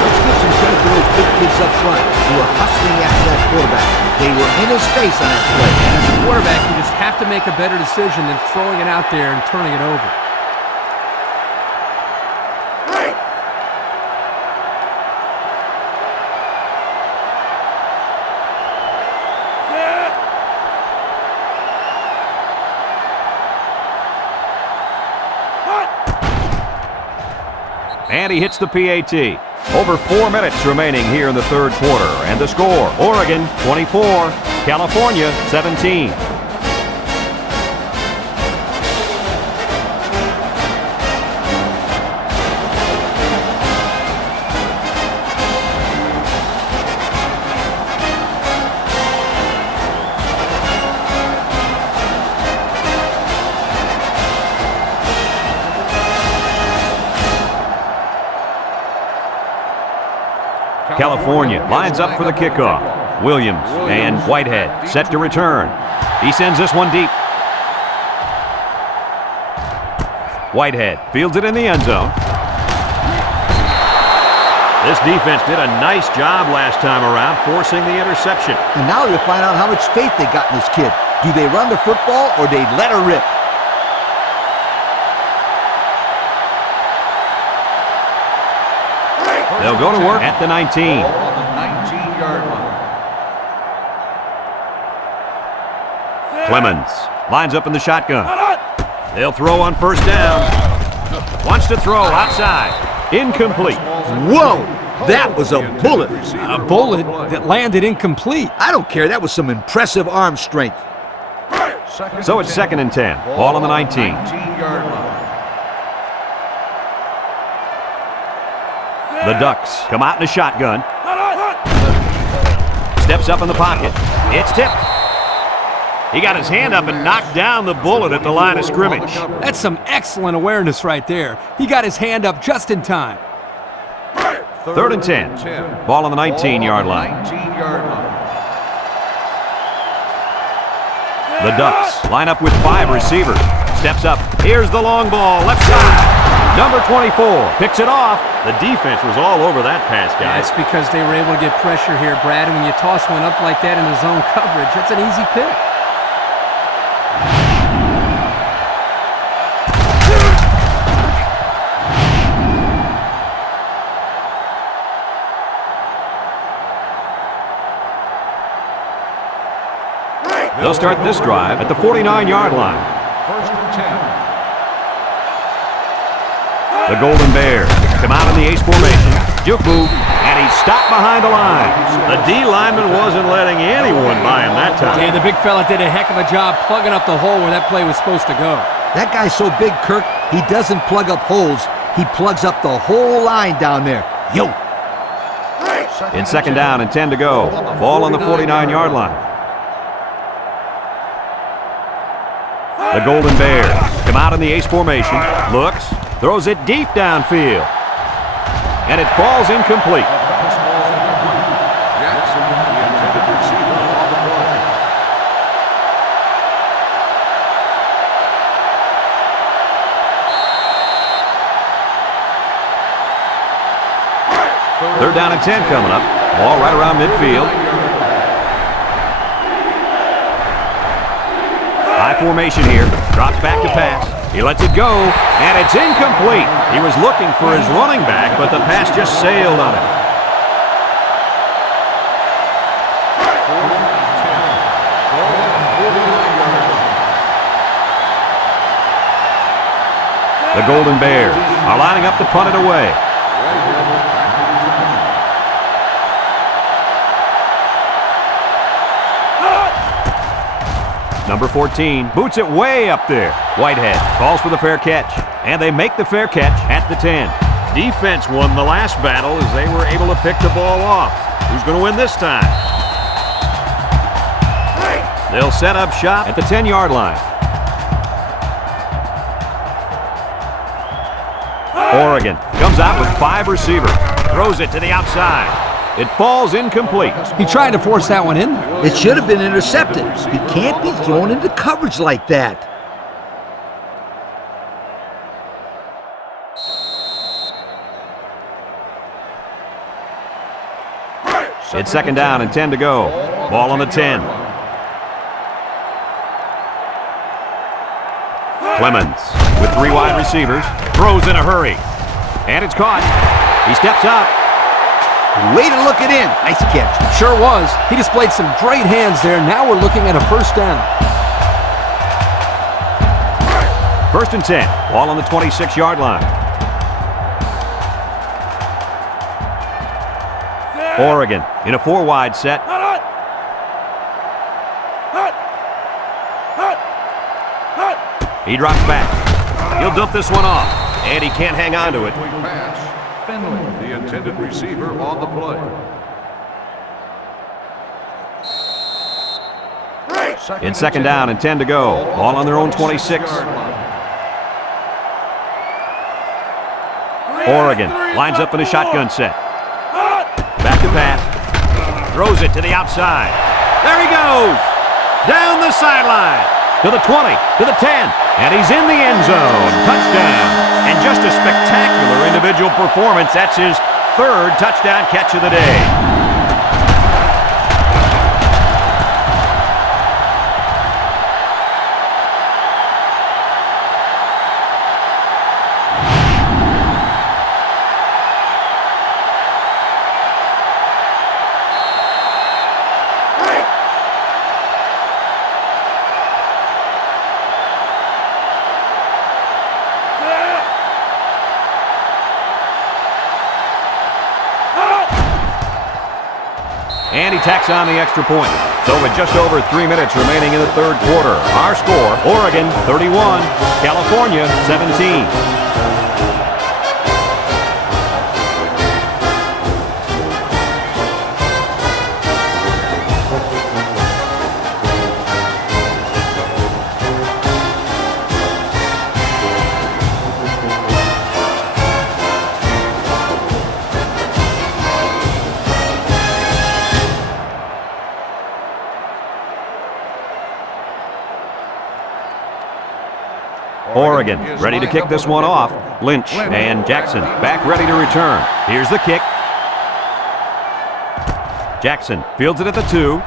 Let's give some credit to those big kids up front who are hustling after that quarterback. They were in his face on that play. And as a quarterback, you just have to make a better decision than throwing it out there and turning it over. And he hits the PAT. Over 4 minutes remaining here in the third quarter. And the score, Oregon 24, California 17. California lines up for the kickoff. Williams and Whitehead set to return. He sends this one deep. Whitehead fields it in the end zone. This defense did a nice job last time around forcing the interception. And now you'll find out how much faith they got in this kid. Do they run the football or they let her rip? They'll go to work at the 19. Ball on the 19-yard line. Clemens lines up in the shotgun. They'll throw on first down. Wants to throw outside. Incomplete. Whoa! That was a bullet. A bullet that landed incomplete. I don't care. That was some impressive arm strength. So it's 2nd and 10. Ball on the 19. 19-yard line. The Ducks come out in a shotgun. Steps up in the pocket. It's tipped. He got his hand up and knocked down the bullet at the line of scrimmage. That's some excellent awareness right there. He got his hand up just in time. 3rd and 10. Ball on the 19-yard line. 19-yard line. The Ducks line up with 5 receivers. Steps up. Here's the long ball. Left side. Number 24 picks it off. The defense was all over that pass, guys. That's because they were able to get pressure here, Brad. And when you toss one up like that in the zone coverage, that's an easy pick. They'll start this drive at the 49-yard line. 1st and 10. The Golden Bears come out in the ace formation. Juke move, and he's stopped behind the line. The D lineman wasn't letting anyone by him that time. Yeah, the big fella did a heck of a job plugging up the hole where that play was supposed to go. That guy's so big, Kirk, he doesn't plug up holes. He plugs up the whole line down there. Yo! In 2nd down and 10 to go. Ball on the 49-yard line. The Golden Bears come out in the ace formation. Looks, throws it deep downfield. And it falls incomplete. Jackson, the intended receiver on the play. Third down and 10 coming up. Ball right around midfield. High formation here. Drops back to pass. He lets it go, and it's incomplete. He was looking for his running back, but the pass just sailed on him. The Golden Bears are lining up to punt it away. Number 14 boots it way up there. Whitehead calls for the fair catch, and they make the fair catch at the 10. Defense won the last battle as they were able to pick the ball off. Who's going to win this time? They'll set up shop at the 10-yard line. Oregon comes out with 5 receivers. Throws it to the outside. It falls incomplete. He tried to force that one in there. It should have been intercepted. He can't be thrown into coverage like that. It's 2nd down and 10 to go. Ball on the 10. Clemens with 3 wide receivers. Throws in a hurry. And it's caught. He steps up. Way to look it in. Nice catch. Sure was. He displayed some great hands there. Now we're looking at a first down. 1st and 10. Ball on the 26-yard line. Oregon in a 4-wide set. He drops back. He'll dump this one off, and he can't hang on to it. Quick pass. Finley, the intended receiver on the play. In 2nd down and 10 to go. Ball on their own 26. Oregon lines up in a shotgun set. Back to pass. Throws it to the outside. There he goes. Down the sideline. To the 20. To the 10. And he's in the end zone. Touchdown. And just a spectacular individual performance. That's his 3rd touchdown catch of the day. tacks on the extra point. So with just over 3 minutes remaining in the third quarter, our score, Oregon 31, California 17. Oregon ready to kick this one off. Lynch and Jackson back ready to return. Here's the kick. Jackson fields it at the 2.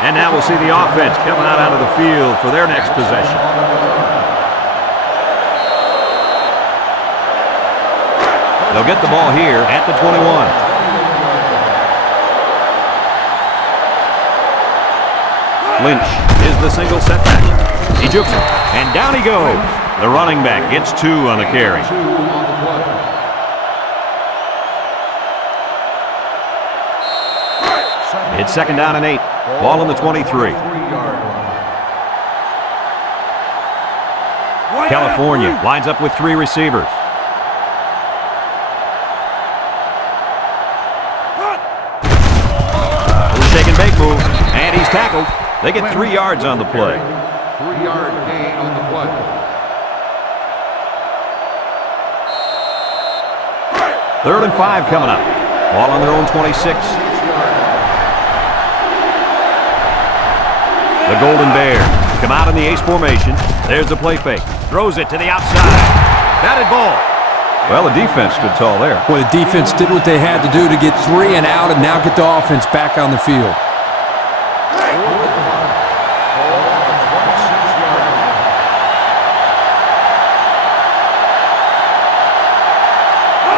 And now we'll see the offense coming out onto the field for their next possession. They'll get the ball here at the 21. Lynch is the single setback. He jukes it, and down he goes. The running back gets 2 on the carry. It's 2nd down and 8. Ball on the 23. California lines up with 3 receivers. Little shake and bake move, and he's tackled. They get 3 yards on the play. 3-yard gain on the play. Third and 5 coming up. Ball on their own 26. The Golden Bears come out in the ace formation. There's the play fake. Throws it to the outside. Batted ball. Well, the defense stood tall there. Well, the defense did what they had to do to get 3 and out and now get the offense back on the field.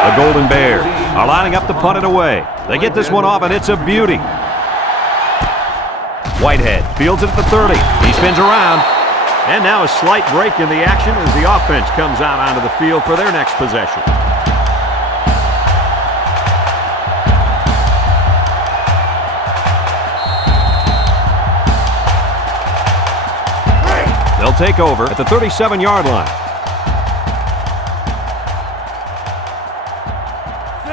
The Golden Bears are lining up to punt it away. They get this one off, and it's a beauty. Whitehead fields it at the 30. He spins around. And now a slight break in the action as the offense comes out onto the field for their next possession. They'll take over at the 37-yard line.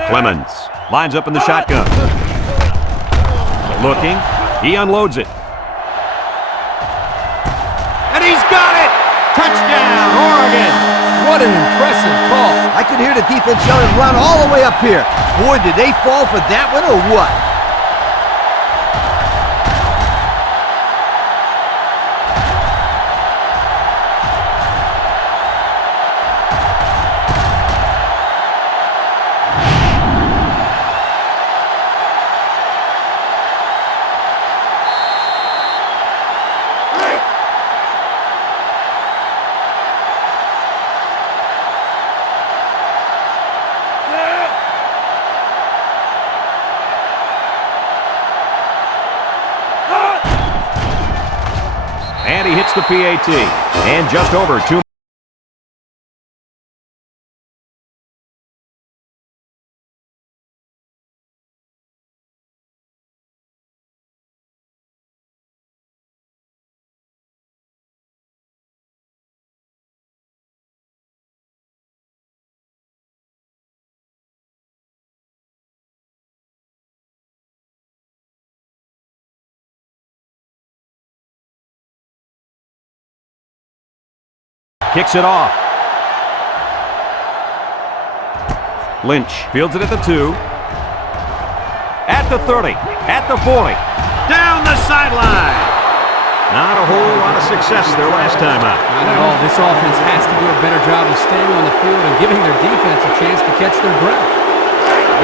Clemens lines up in the shotgun. Looking. He unloads it. And he's got it! Touchdown, Oregon! What an impressive call. I could hear the defense yelling, run all the way up here. Boy, did they fall for that one or what? And he hits the PAT. And just over 2. Kicks it off. Lynch fields it at the 2. At the 30. At the 40. Down the sideline. Not a whole lot of success their last time out. Not at all. This offense has to do a better job of staying on the field and giving their defense a chance to catch their breath.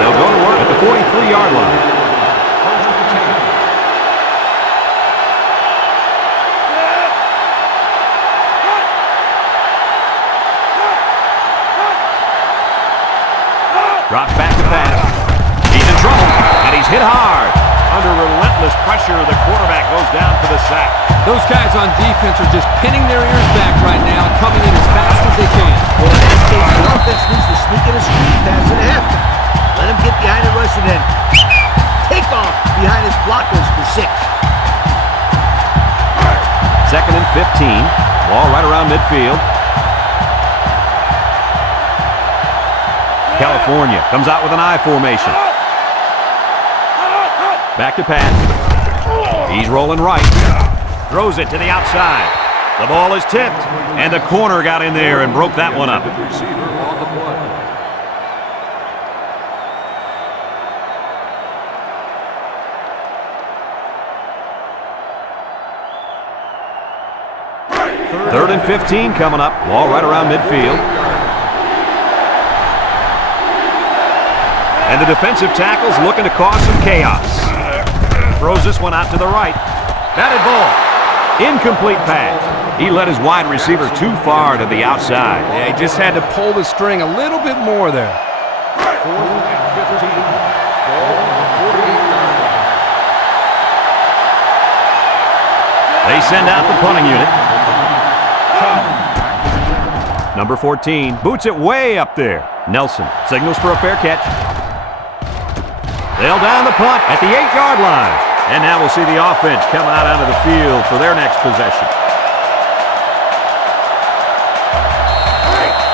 They'll go to work at the 43-yard line. Drops back to pass. He's in trouble, and he's hit hard. Under relentless pressure, the quarterback goes down for the sack. Those guys on defense are just pinning their ears back right now and coming in as fast as they can. Well, in this case, the offense needs to sneak in a screen pass at halftime. Let him get behind the rush and then take off behind his blockers for 6. 2nd and 15. Ball right around midfield. California comes out with an I formation. Back to pass. He's rolling right. Throws it to the outside. The ball is tipped, and the corner got in there and broke that one up. Receiver on the play. Third and 15 coming up. Ball right around midfield. And the defensive tackle's looking to cause some chaos. Throws this one out to the right. Batted ball. Incomplete pass. He led his wide receiver too far to the outside. Yeah, he just had to pull the string a little bit more there. 4th and 15. Ball on the 48-yard line. They send out the punting unit. Number 14 boots it way up there. Nelson signals for a fair catch. They'll down the punt at the 8-yard line. And now we'll see the offense come out onto the field for their next possession.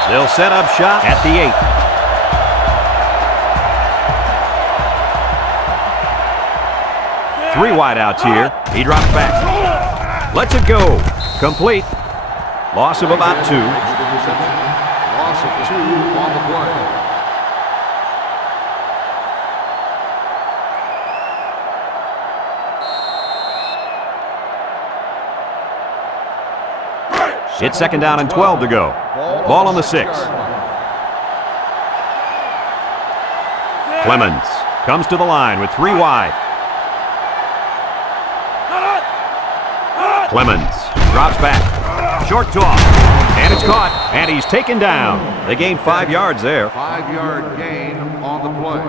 They'll set up shop at the 8. 3 wideouts here. He drops back. Lets it go. Complete. Loss of about 2. Loss of 2 on the play. It's 2nd down and 12 to go. Ball on the 6. Clemens comes to the line with 3 wide. Clemens drops back. Short toss. And it's caught. And he's taken down. They gained 5 yards there. 5-yard gain on the play.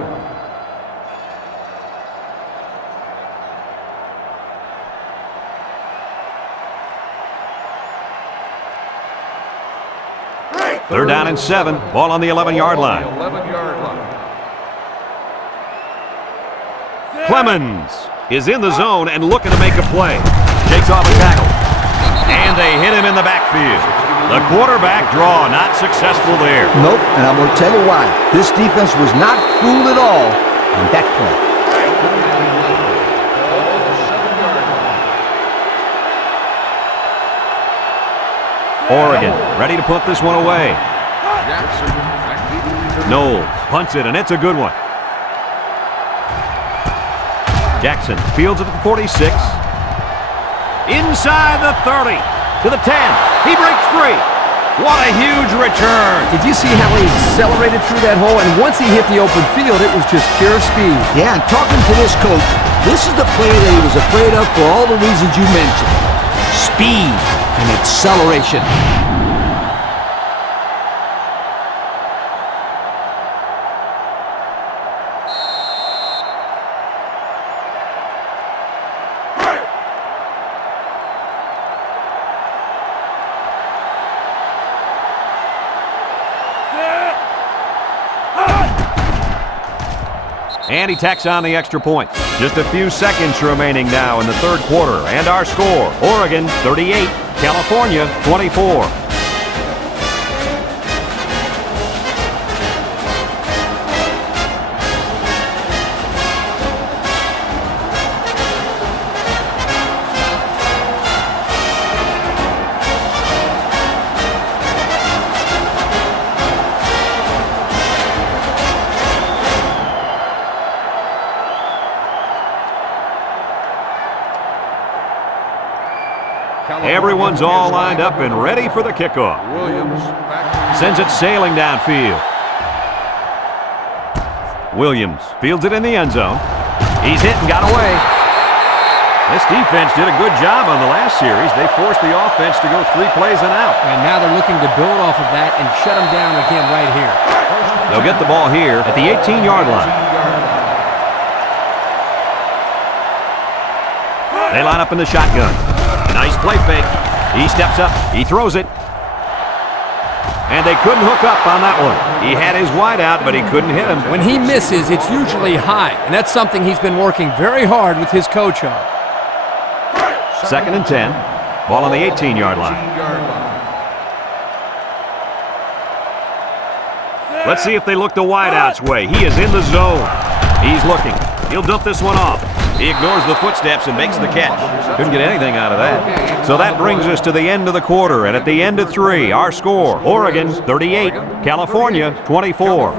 Third down and 7. Ball on the 11-yard line. 11-yard line. Clemens is in the zone and looking to make a play. Shakes off a tackle. And they hit him in the backfield. The quarterback draw not successful there. Nope, and I'm going to tell you why. This defense was not fooled at all on that play. Oregon ready to put this one away. Knowles punts it, and it's a good one. Jackson fields it at the 46. Inside the 30. To the 10. He breaks free. What a huge return. Did you see how he accelerated through that hole? And once he hit the open field, it was just pure speed. Yeah, and talking to this coach, this is the player that he was afraid of for all the reasons you mentioned. Speed and acceleration. And he tacks on the extra point. Just a few seconds remaining now in the third quarter. And our score, Oregon 38, California 24. Everyone's all lined up and ready for the kickoff. Williams Sends it sailing downfield. Williams fields it in the end zone. He's hit and got away. This defense did a good job on the last series. They forced the offense to go 3 plays and out. And now they're looking to build off of that and shut him down again right here. They'll get the ball here at the 18-yard line. They line up in the shotgun. Nice play fake. He steps up. He throws it. And they couldn't hook up on that one. He had his wide out, but he couldn't hit him. When he misses, it's usually high, and that's something he's been working very hard with his coach on. 2nd and 10. Ball on the 18-yard line. Let's see if they look the wideout's way. He is in the zone. He's looking. He'll dump this one off. He ignores the footsteps and makes the catch. Couldn't get anything out of that. So that brings us to the end of the quarter, and at the end of 3, our score, Oregon 38, California 24.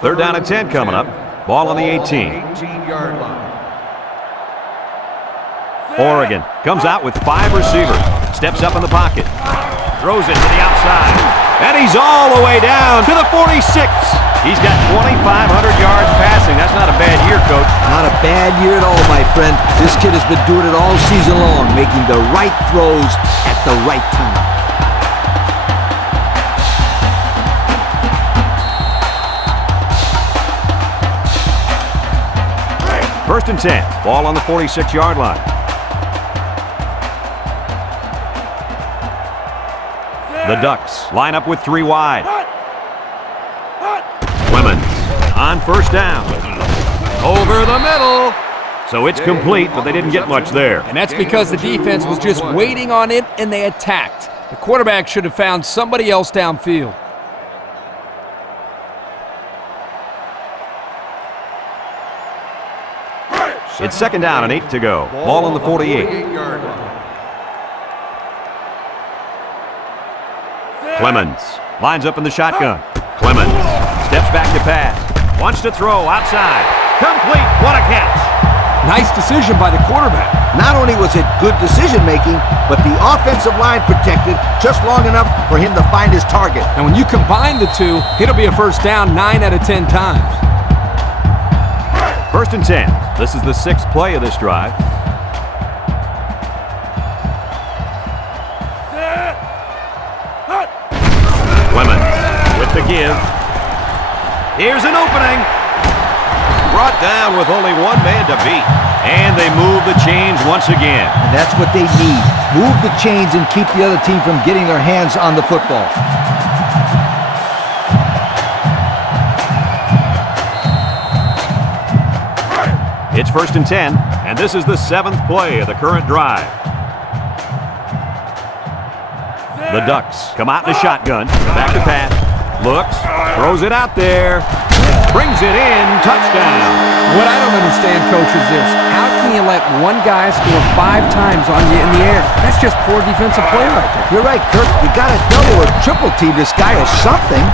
Third down and 10 coming up. Ball on the 18. Oregon comes out with 5 receivers. Steps up in the pocket. Throws it to the outside. And he's all the way down to the 46. He's got 2,500 yards passing. That's not a bad year, Coach. Not a bad year at all, my friend. This kid has been doing it all season long, making the right throws at the right time. First and 10. Ball on the 46-yard line. The Ducks line up with 3 wide. Clemens on first down. Over the middle. So it's complete, but they didn't get much there. And that's because the defense was just waiting on it, and they attacked. The quarterback should have found somebody else downfield. It's 2nd down and 8 to go. Ball on the 48. Clemens lines up in the shotgun. Clemens steps back to pass. Wants to throw outside. Complete. What a catch. Nice decision by the quarterback. Not only was it good decision-making, but the offensive line protected just long enough for him to find his target. And when you combine the two, it'll be a first down 9 out of 10 times. First and 10. This is the 6th play of this drive. Clemens with the give. Here's an opening. Brought down with only one man to beat. And they move the chains once again. And that's what they need. Move the chains and keep the other team from getting their hands on the football. It's first and 10, and this is the 7th play of the current drive. The Ducks come out in the shotgun. Back to pass. Looks. Throws it out there. Brings it in. Touchdown. What I don't understand, Coach, is this. How can you let one guy score 5 times on you in the air? That's just poor defensive play right there. You're right, Kirk. You got to double or triple team this guy or something.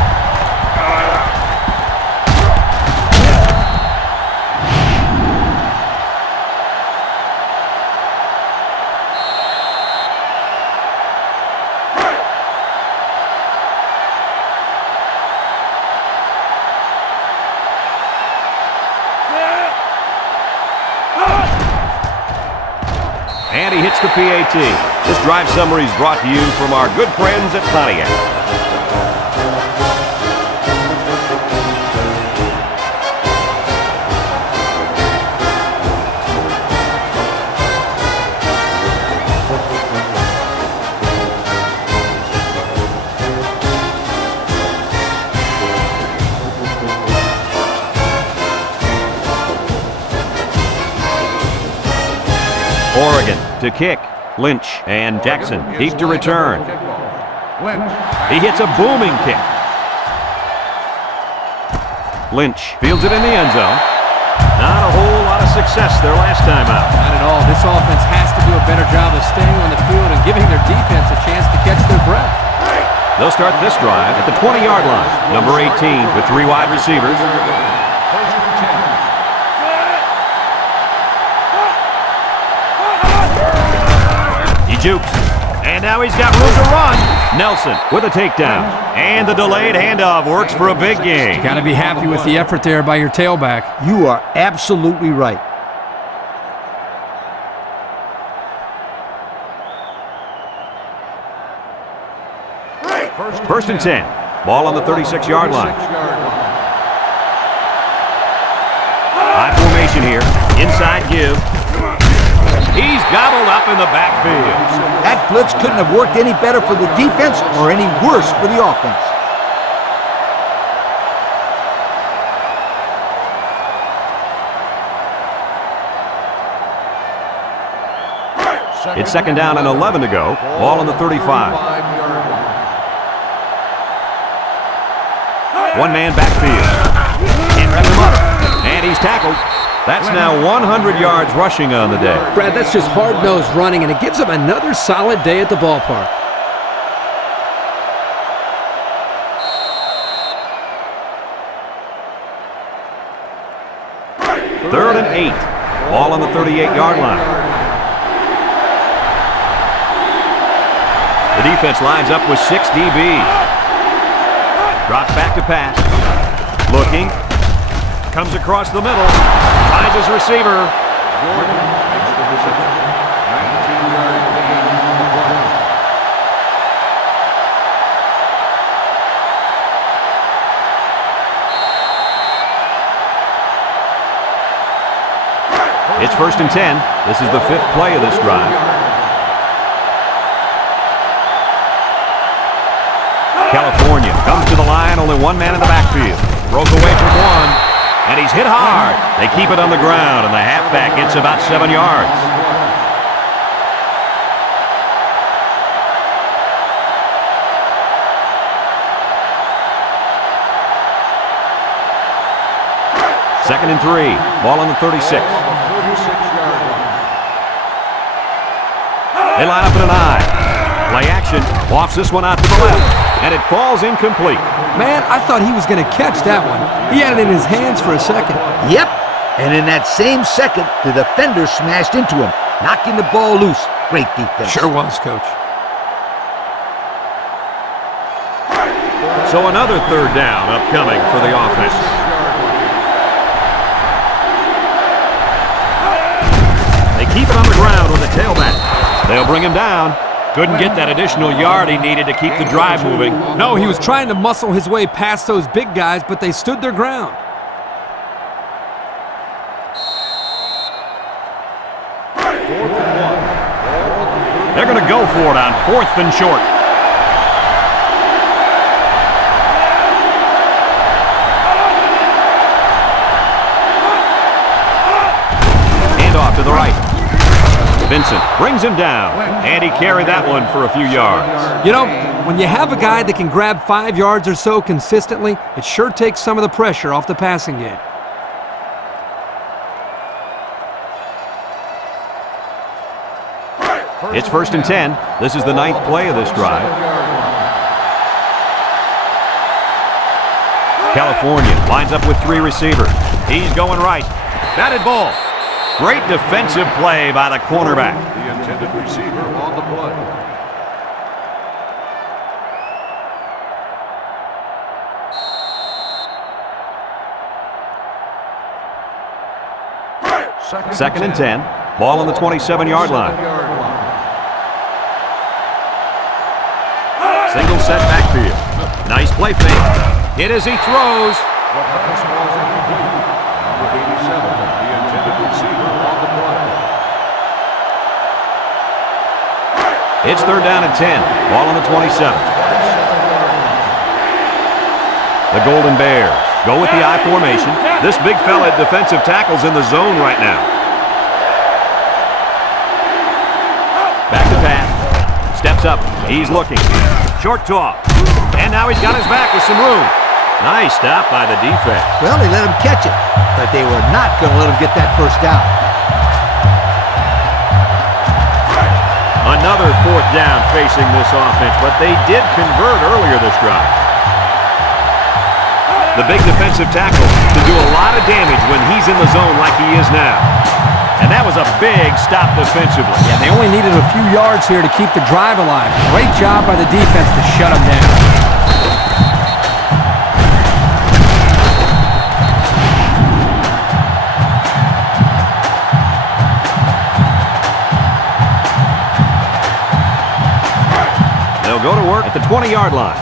And he hits the PAT. This drive summary is brought to you from our good friends at Pontiac. Oregon to kick. Lynch and Jackson deep to return. He hits a booming kick. Lynch fields it in the end zone. Not a whole lot of success their last time out. Not at all. This offense has to do a better job of staying on the field and giving their defense a chance to catch their breath. They'll start this drive at the 20-yard line. Number 18 with 3 wide receivers. Jukes. And now he's got room to run. Nelson with a takedown. And the delayed handoff works for a big gain. Got to be happy with the effort there by your tailback. You are absolutely right. First and 10. Ball on the 36-yard line. High formation here. Inside give. He's gobbled up in the backfield. That blitz couldn't have worked any better for the defense or any worse for the offense. It's second down and 11 to go. Ball on the 35. One man backfield. Can't wrap him up. And he's tackled. That's now 100 yards rushing on the day. Brad, that's just hard-nosed running, and it gives him another solid day at the ballpark. Third and 8. Ball on the 38-yard line. The defense lines up with 6 DBs. Drops back to pass. Looking. Comes across the middle. Finds his receiver. Jordan makes the reception. 19-yard gain on the play. It's first and 10. This is the 5th play of this drive. California comes to the line, only one man in the backfield. Broke away from one, and he's hit hard. They keep it on the ground, and the halfback gets about 7 yards. Second and 3. Ball on the 36. They line up in an eye. Play action. Lofts this one out to the left. And it falls incomplete. Man, I thought he was going to catch that one. He had it in his hands for a second. Yep. And in that same second, the defender smashed into him, knocking the ball loose. Great defense. Sure was, Coach. So another third down upcoming for the offense. They keep it on the ground with the tailback. They'll bring him down. Couldn't get that additional yard he needed to keep the drive moving. No, he was trying to muscle his way past those big guys, but they stood their ground. They're going to go for it on 4th and short. Hand off to the right. Vincent brings him down, and he carried that one for a few yards. You know, when you have a guy that can grab 5 yards or so consistently, it sure takes some of the pressure off the passing game. It's first and 10. This is the 9th play of this drive. California lines up with 3 receivers. He's going right. Batted ball. Great defensive play by the cornerback. The intended receiver on the play. Second and 10. Ball on the 27-yard line. Single set backfield. Nice play fake. Hit as he throws. The pass was incomplete. Number 87, the intended receiver on the play. It's third down and 10. Ball on the 27. The Golden Bears go with the I formation. This big fella at defensive tackle's in the zone right now. Back to pass. Steps up. He's looking. Short toss. And now he's got his back with some room. Nice stop by the defense. Well, they let him catch it, but they were not going to let him get that first down. Another 4th down facing this offense, but they did convert earlier this drive. The big defensive tackle to do a lot of damage when he's in the zone like he is now. And that was a big stop defensively. Yeah, they only needed a few yards here to keep the drive alive. Great job by the defense to shut them down. They'll go to work at the 20-yard line.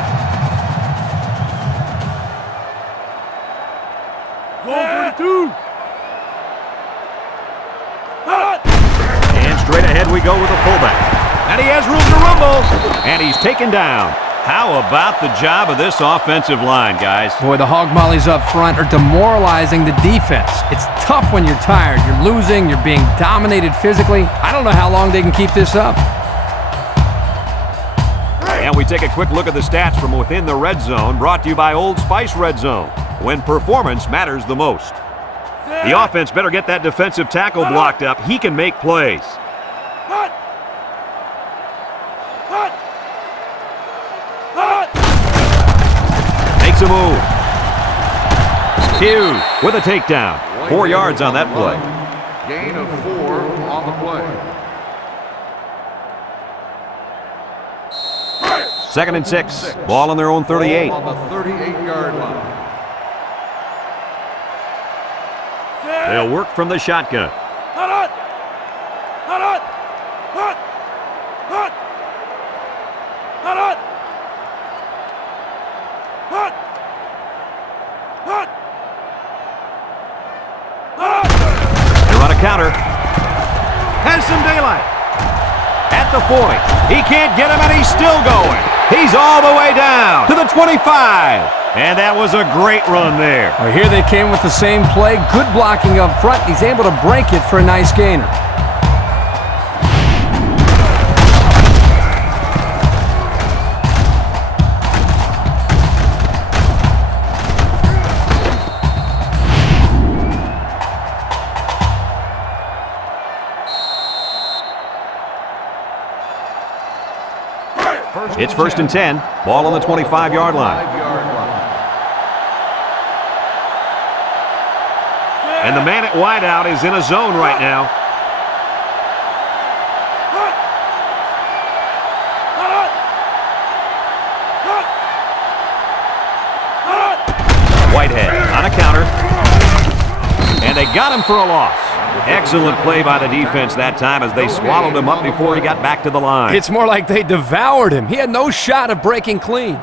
And straight ahead Instead, we go with a fullback. And he has room to rumble. And he's taken down. How about the job of this offensive line, guys? Boy, the hog mollies up front are demoralizing the defense. It's tough when you're tired. You're losing. You're being dominated physically. I don't know how long they can keep this up. And we take a quick look at the stats from within the red zone, brought to you by Old Spice Red Zone, when performance matters the most. The offense better get that defensive tackle blocked up. He can make plays. Makes a move. Hughes with a takedown. 4 yards on that play. Gain of 4 on the play. 2nd and 6. Ball on their own 38. Ball on the 38-yard line. They'll work from the shotgun. They run a counter. Has some daylight. At the 40. He can't get him, and he's still going. He's all the way down to the 25. And that was a great run there. Well, here they came with the same play. Good blocking up front. He's able to break it for a nice gainer. It's 1st and 10. Ball on the 25-yard line. And the man at wideout is in a zone right now. Whitehead on a counter. And they got him for a loss. Excellent play by the defense that time as they swallowed him up before he got back to the line. It's more like they devoured him. He had no shot of breaking clean.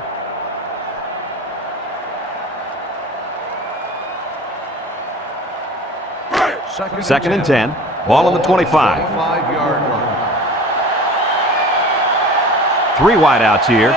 Second and 10. Ball on the 25. 3 wideouts here.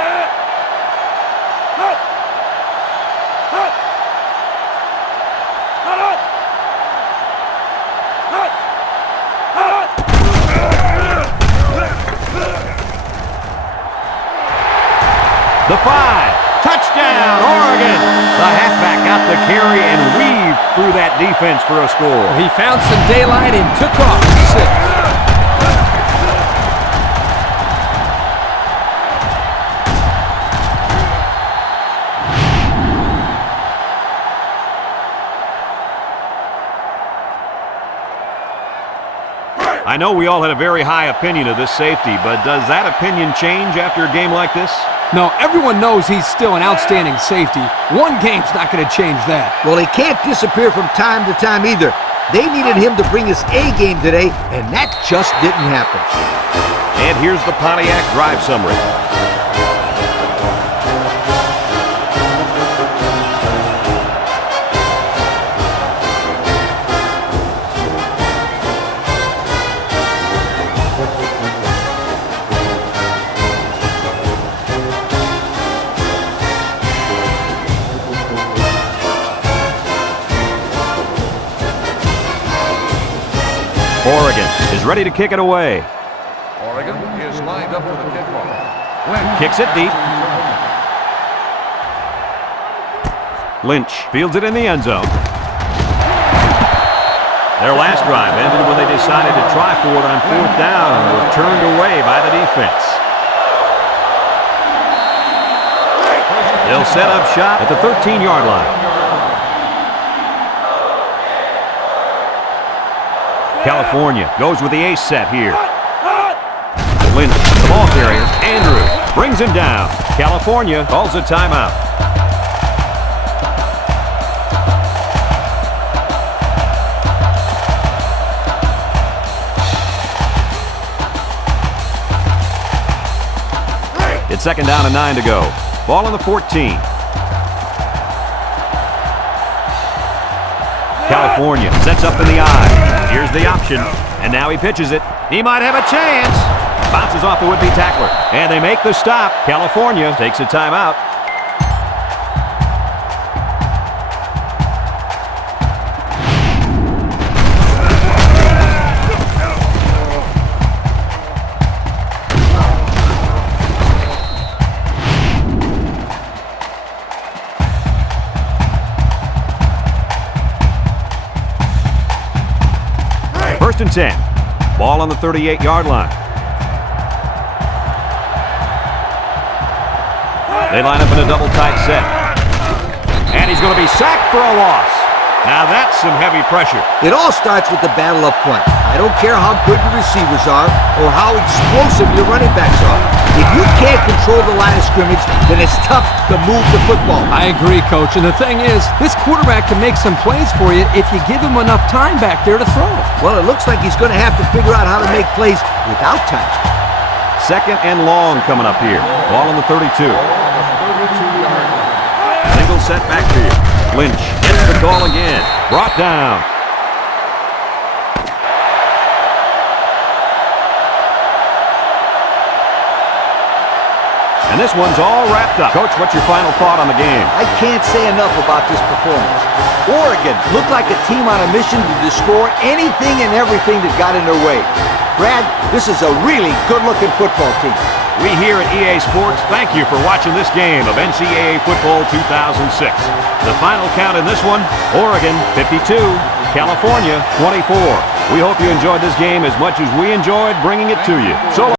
The 5. Touchdown, Oregon. The halfback got the carry and weaved through that defense for a score. He found some daylight and took off for 6. I know we all had a very high opinion of this safety, but does that opinion change after a game like this? No, everyone knows he's still an outstanding safety. One game's not going to change that. Well, he can't disappear from time to time either. They needed him to bring his A game today, and that just didn't happen. And here's the Pontiac drive summary. Oregon is ready to kick it away. Oregon is lined up for the kickoff. Kicks it deep. Lynch fields it in the end zone. Their last drive ended when they decided to try for it on 4th down and were turned away by the defense. They'll set up shop at the 13-yard line. California goes with the ace set here. Lynch, the ball carrier, Andrew, brings him down. California calls a timeout. It's 2nd down and 9 to go. Ball on the 14. California sets up in the eye. Here's the option, And now he pitches it. He might have a chance. Bounces off the would-be tackler. And they make the stop. California takes a timeout. First and 10. Ball on the 38-yard line. They line up in a double tight set. And he's going to be sacked for a loss. Now that's some heavy pressure. It all starts with the battle up front. I don't care how good your receivers are or how explosive your running backs are. If you can't control the line of scrimmage, then it's tough to move the football. I agree, Coach. And the thing is, this quarterback can make some plays for you if you give him enough time back there to throw it. Well, it looks like he's going to have to figure out how to make plays without time. Second and long coming up here. Ball on the 32. Single set backfield. Lynch gets the call again. Brought down. And this one's all wrapped up. Coach, what's your final thought on the game? I can't say enough about this performance. Oregon looked like a team on a mission to destroy anything and everything that got in their way. Brad, this is a really good-looking football team. We here at EA Sports thank you for watching this game of NCAA Football 2006. The final count in this one, Oregon 52, California 24. We hope you enjoyed this game as much as we enjoyed bringing it to you. So